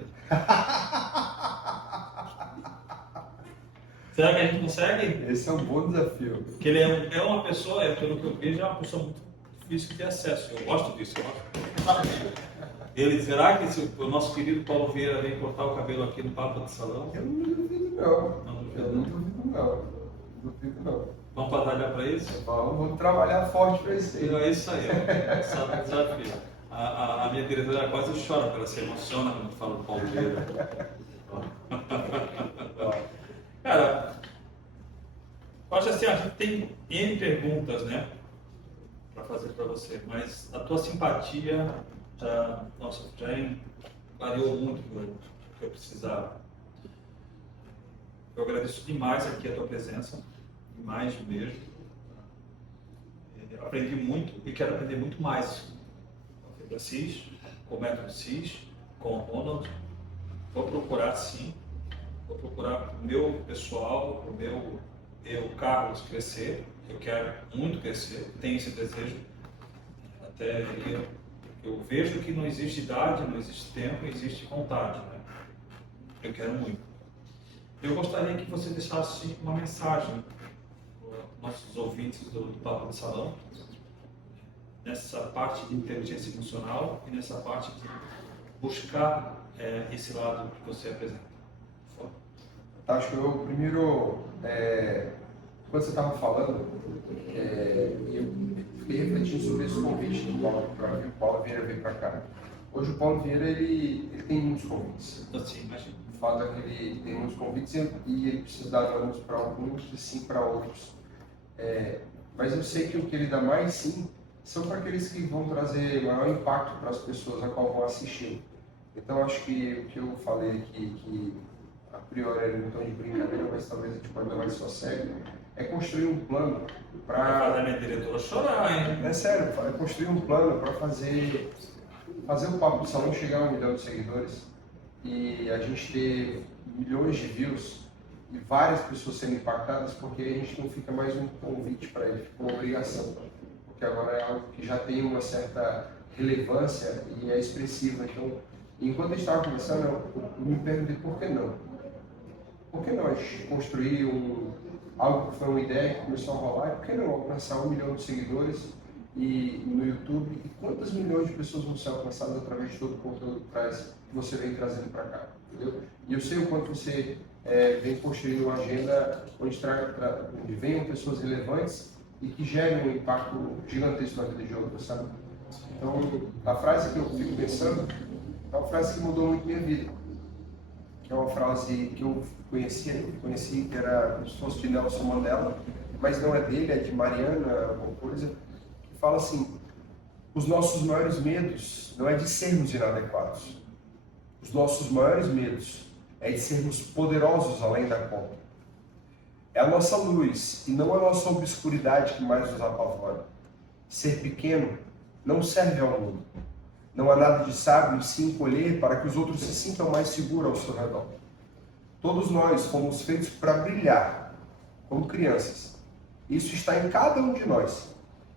Será que a gente consegue? Esse é um bom desafio. Porque ele é uma pessoa, pelo que eu vejo, é uma pessoa muito difícil de ter acesso. Eu gosto disso, Ele, será que o nosso querido Paulo Vieira vem cortar o cabelo aqui no Papo de Salão? Eu não duvido, não. Eu não duvido, não. Não duvido, não. Vamos batalhar para isso? Vamos trabalhar forte para isso aí. Então é isso aí, ó. Sabe o desafio. A minha diretora quase chora, porque ela se emociona quando fala do Paulo Vieira. Cara, eu acho assim, a gente tem N perguntas, né, para fazer para você, mas a tua simpatia já variou muito do que eu precisava. Eu agradeço demais aqui a tua presença, demais mesmo. Eu aprendi muito e quero aprender muito mais com a Fibra CIS, com o método CIS, com o Ronald. Vou procurar sim. Vou procurar para o meu pessoal, para o meu Carlos crescer. Eu quero muito crescer, tenho esse desejo. Até eu vejo que não existe idade, não existe tempo, existe vontade. Né? Eu quero muito. Eu gostaria que você deixasse uma mensagem para os nossos ouvintes do Papo de Salão, nessa parte de inteligência emocional e nessa parte de buscar esse lado que você apresenta. Acho que eu primeiro, quando você estava falando, eu fiquei refletindo sobre esse convite do Paulo, para que o Paulo Vieira veio para cá. Hoje o Paulo Vieira ele tem muitos convites. Sim, imagina. O fato é que ele tem muitos convites e ele precisa dar nomes para alguns e sim para outros. Mas eu sei que o que ele dá mais sim são para aqueles que vão trazer maior impacto para as pessoas a qual vão assistir. Então acho que o que eu falei aqui, que a priori era um tom de brincadeira, mas talvez a gente pode levar isso a sério, é construir um plano Vai fazer a minha diretora chorar, hein? É sério, é construir um plano para fazer o Papo do Salão chegar a 1 milhão de seguidores e a gente ter milhões de views e várias pessoas sendo impactadas, porque a gente não fica mais um convite para ele, fica uma obrigação. Porque agora é algo que já tem uma certa relevância e é expressiva. Então, enquanto a gente estava conversando, eu me perguntei por que não. Por que não a gente construir algo que foi uma ideia que começou a rolar, e por que não alcançar 1 milhão de seguidores e no YouTube, e quantas milhões de pessoas vão ser alcançadas através de todo o conteúdo que você vem trazendo para cá, entendeu? E eu sei o quanto você vem construindo uma agenda onde venham pessoas relevantes e que gerem um impacto gigantesco na vida de outras, sabe? Então, a frase que eu fico pensando é uma frase que mudou muito minha vida, que é uma frase que eu conheci que era como se fosse de Nelson Mandela, mas não é dele, é de Mariana, alguma coisa, que fala assim: os nossos maiores medos não é de sermos inadequados. Os nossos maiores medos é de sermos poderosos além da conta. É a nossa luz e não a nossa obscuridade que mais nos apavora. Ser pequeno não serve ao mundo. Não há nada de sábio em se encolher para que os outros se sintam mais seguros ao seu redor. Todos nós fomos feitos para brilhar, como crianças. Isso está em cada um de nós.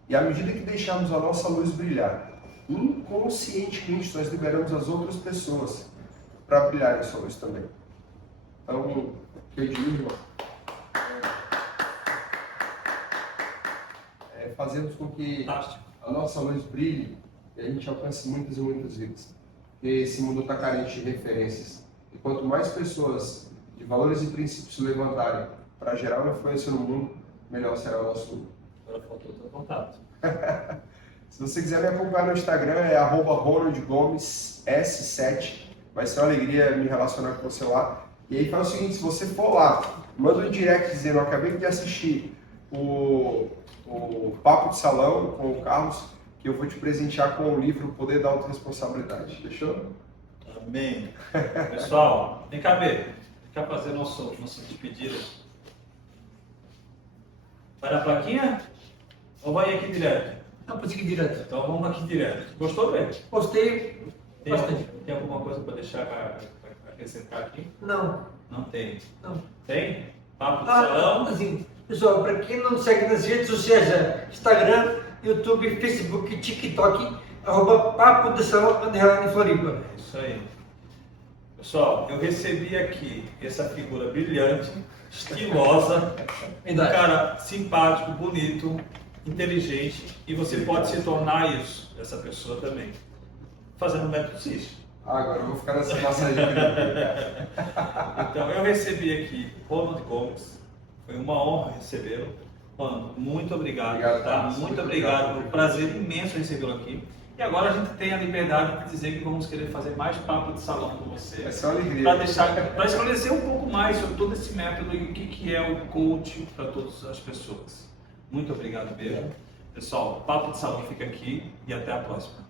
E à medida que deixarmos a nossa luz brilhar, inconscientemente nós liberamos as outras pessoas para brilharem sua luz também. Então, que eu digo, irmão, fazemos com que a nossa luz brilhe e a gente alcance muitas e muitas vidas. Porque esse mundo está carente de referências. E quanto mais pessoas de valores e princípios se levantarem para gerar uma influência no mundo, melhor será o nosso mundo. Agora faltou o teu contato. Se você quiser me acompanhar no Instagram, é @ronaldgomes_s7. Vai ser uma alegria me relacionar com você lá. E aí faz o seguinte: se você for lá, manda um direct dizendo: eu acabei de assistir o Papo de Salão com o Carlos, que eu vou te presentear com o livro O Poder da Autoresponsabilidade. Fechou? Amém. Pessoal, vem cá ver. Vem cá fazer nossa despedida. Vai na plaquinha? Ou vai aqui direto? Não, pode seguir direto. Então vamos aqui direto. Gostou, velho? Gostei bastante. Tem alguma coisa para deixar para acrescentar aqui? Não, Não tem. não. Tem? Papo de salão? Assim, pessoal, para quem não segue nas redes sociais, é Instagram, YouTube, Facebook, TikTok, @Papo de Salão _Floripa. Isso aí. Pessoal, eu recebi aqui essa figura brilhante, estilosa, um Verdade. cara simpático, bonito, inteligente, e você pode se tornar isso, essa pessoa também, fazendo um método CIS. Agora eu vou ficar nessa massagem. Então, eu recebi aqui Ronald Gomes, foi uma honra recebê-lo. Mano, muito obrigado, Obrigado, tá? Carlos. Muito Muito obrigado, obrigado. foi um prazer imenso recebê-lo aqui. E agora a gente tem a liberdade de dizer que vamos querer fazer mais papo de salão com você. Vai ser uma alegria. Para esclarecer um pouco mais sobre todo esse método e o que é o coaching para todas as pessoas. Muito obrigado mesmo. Pessoal, Papo de Salão fica aqui e até a próxima.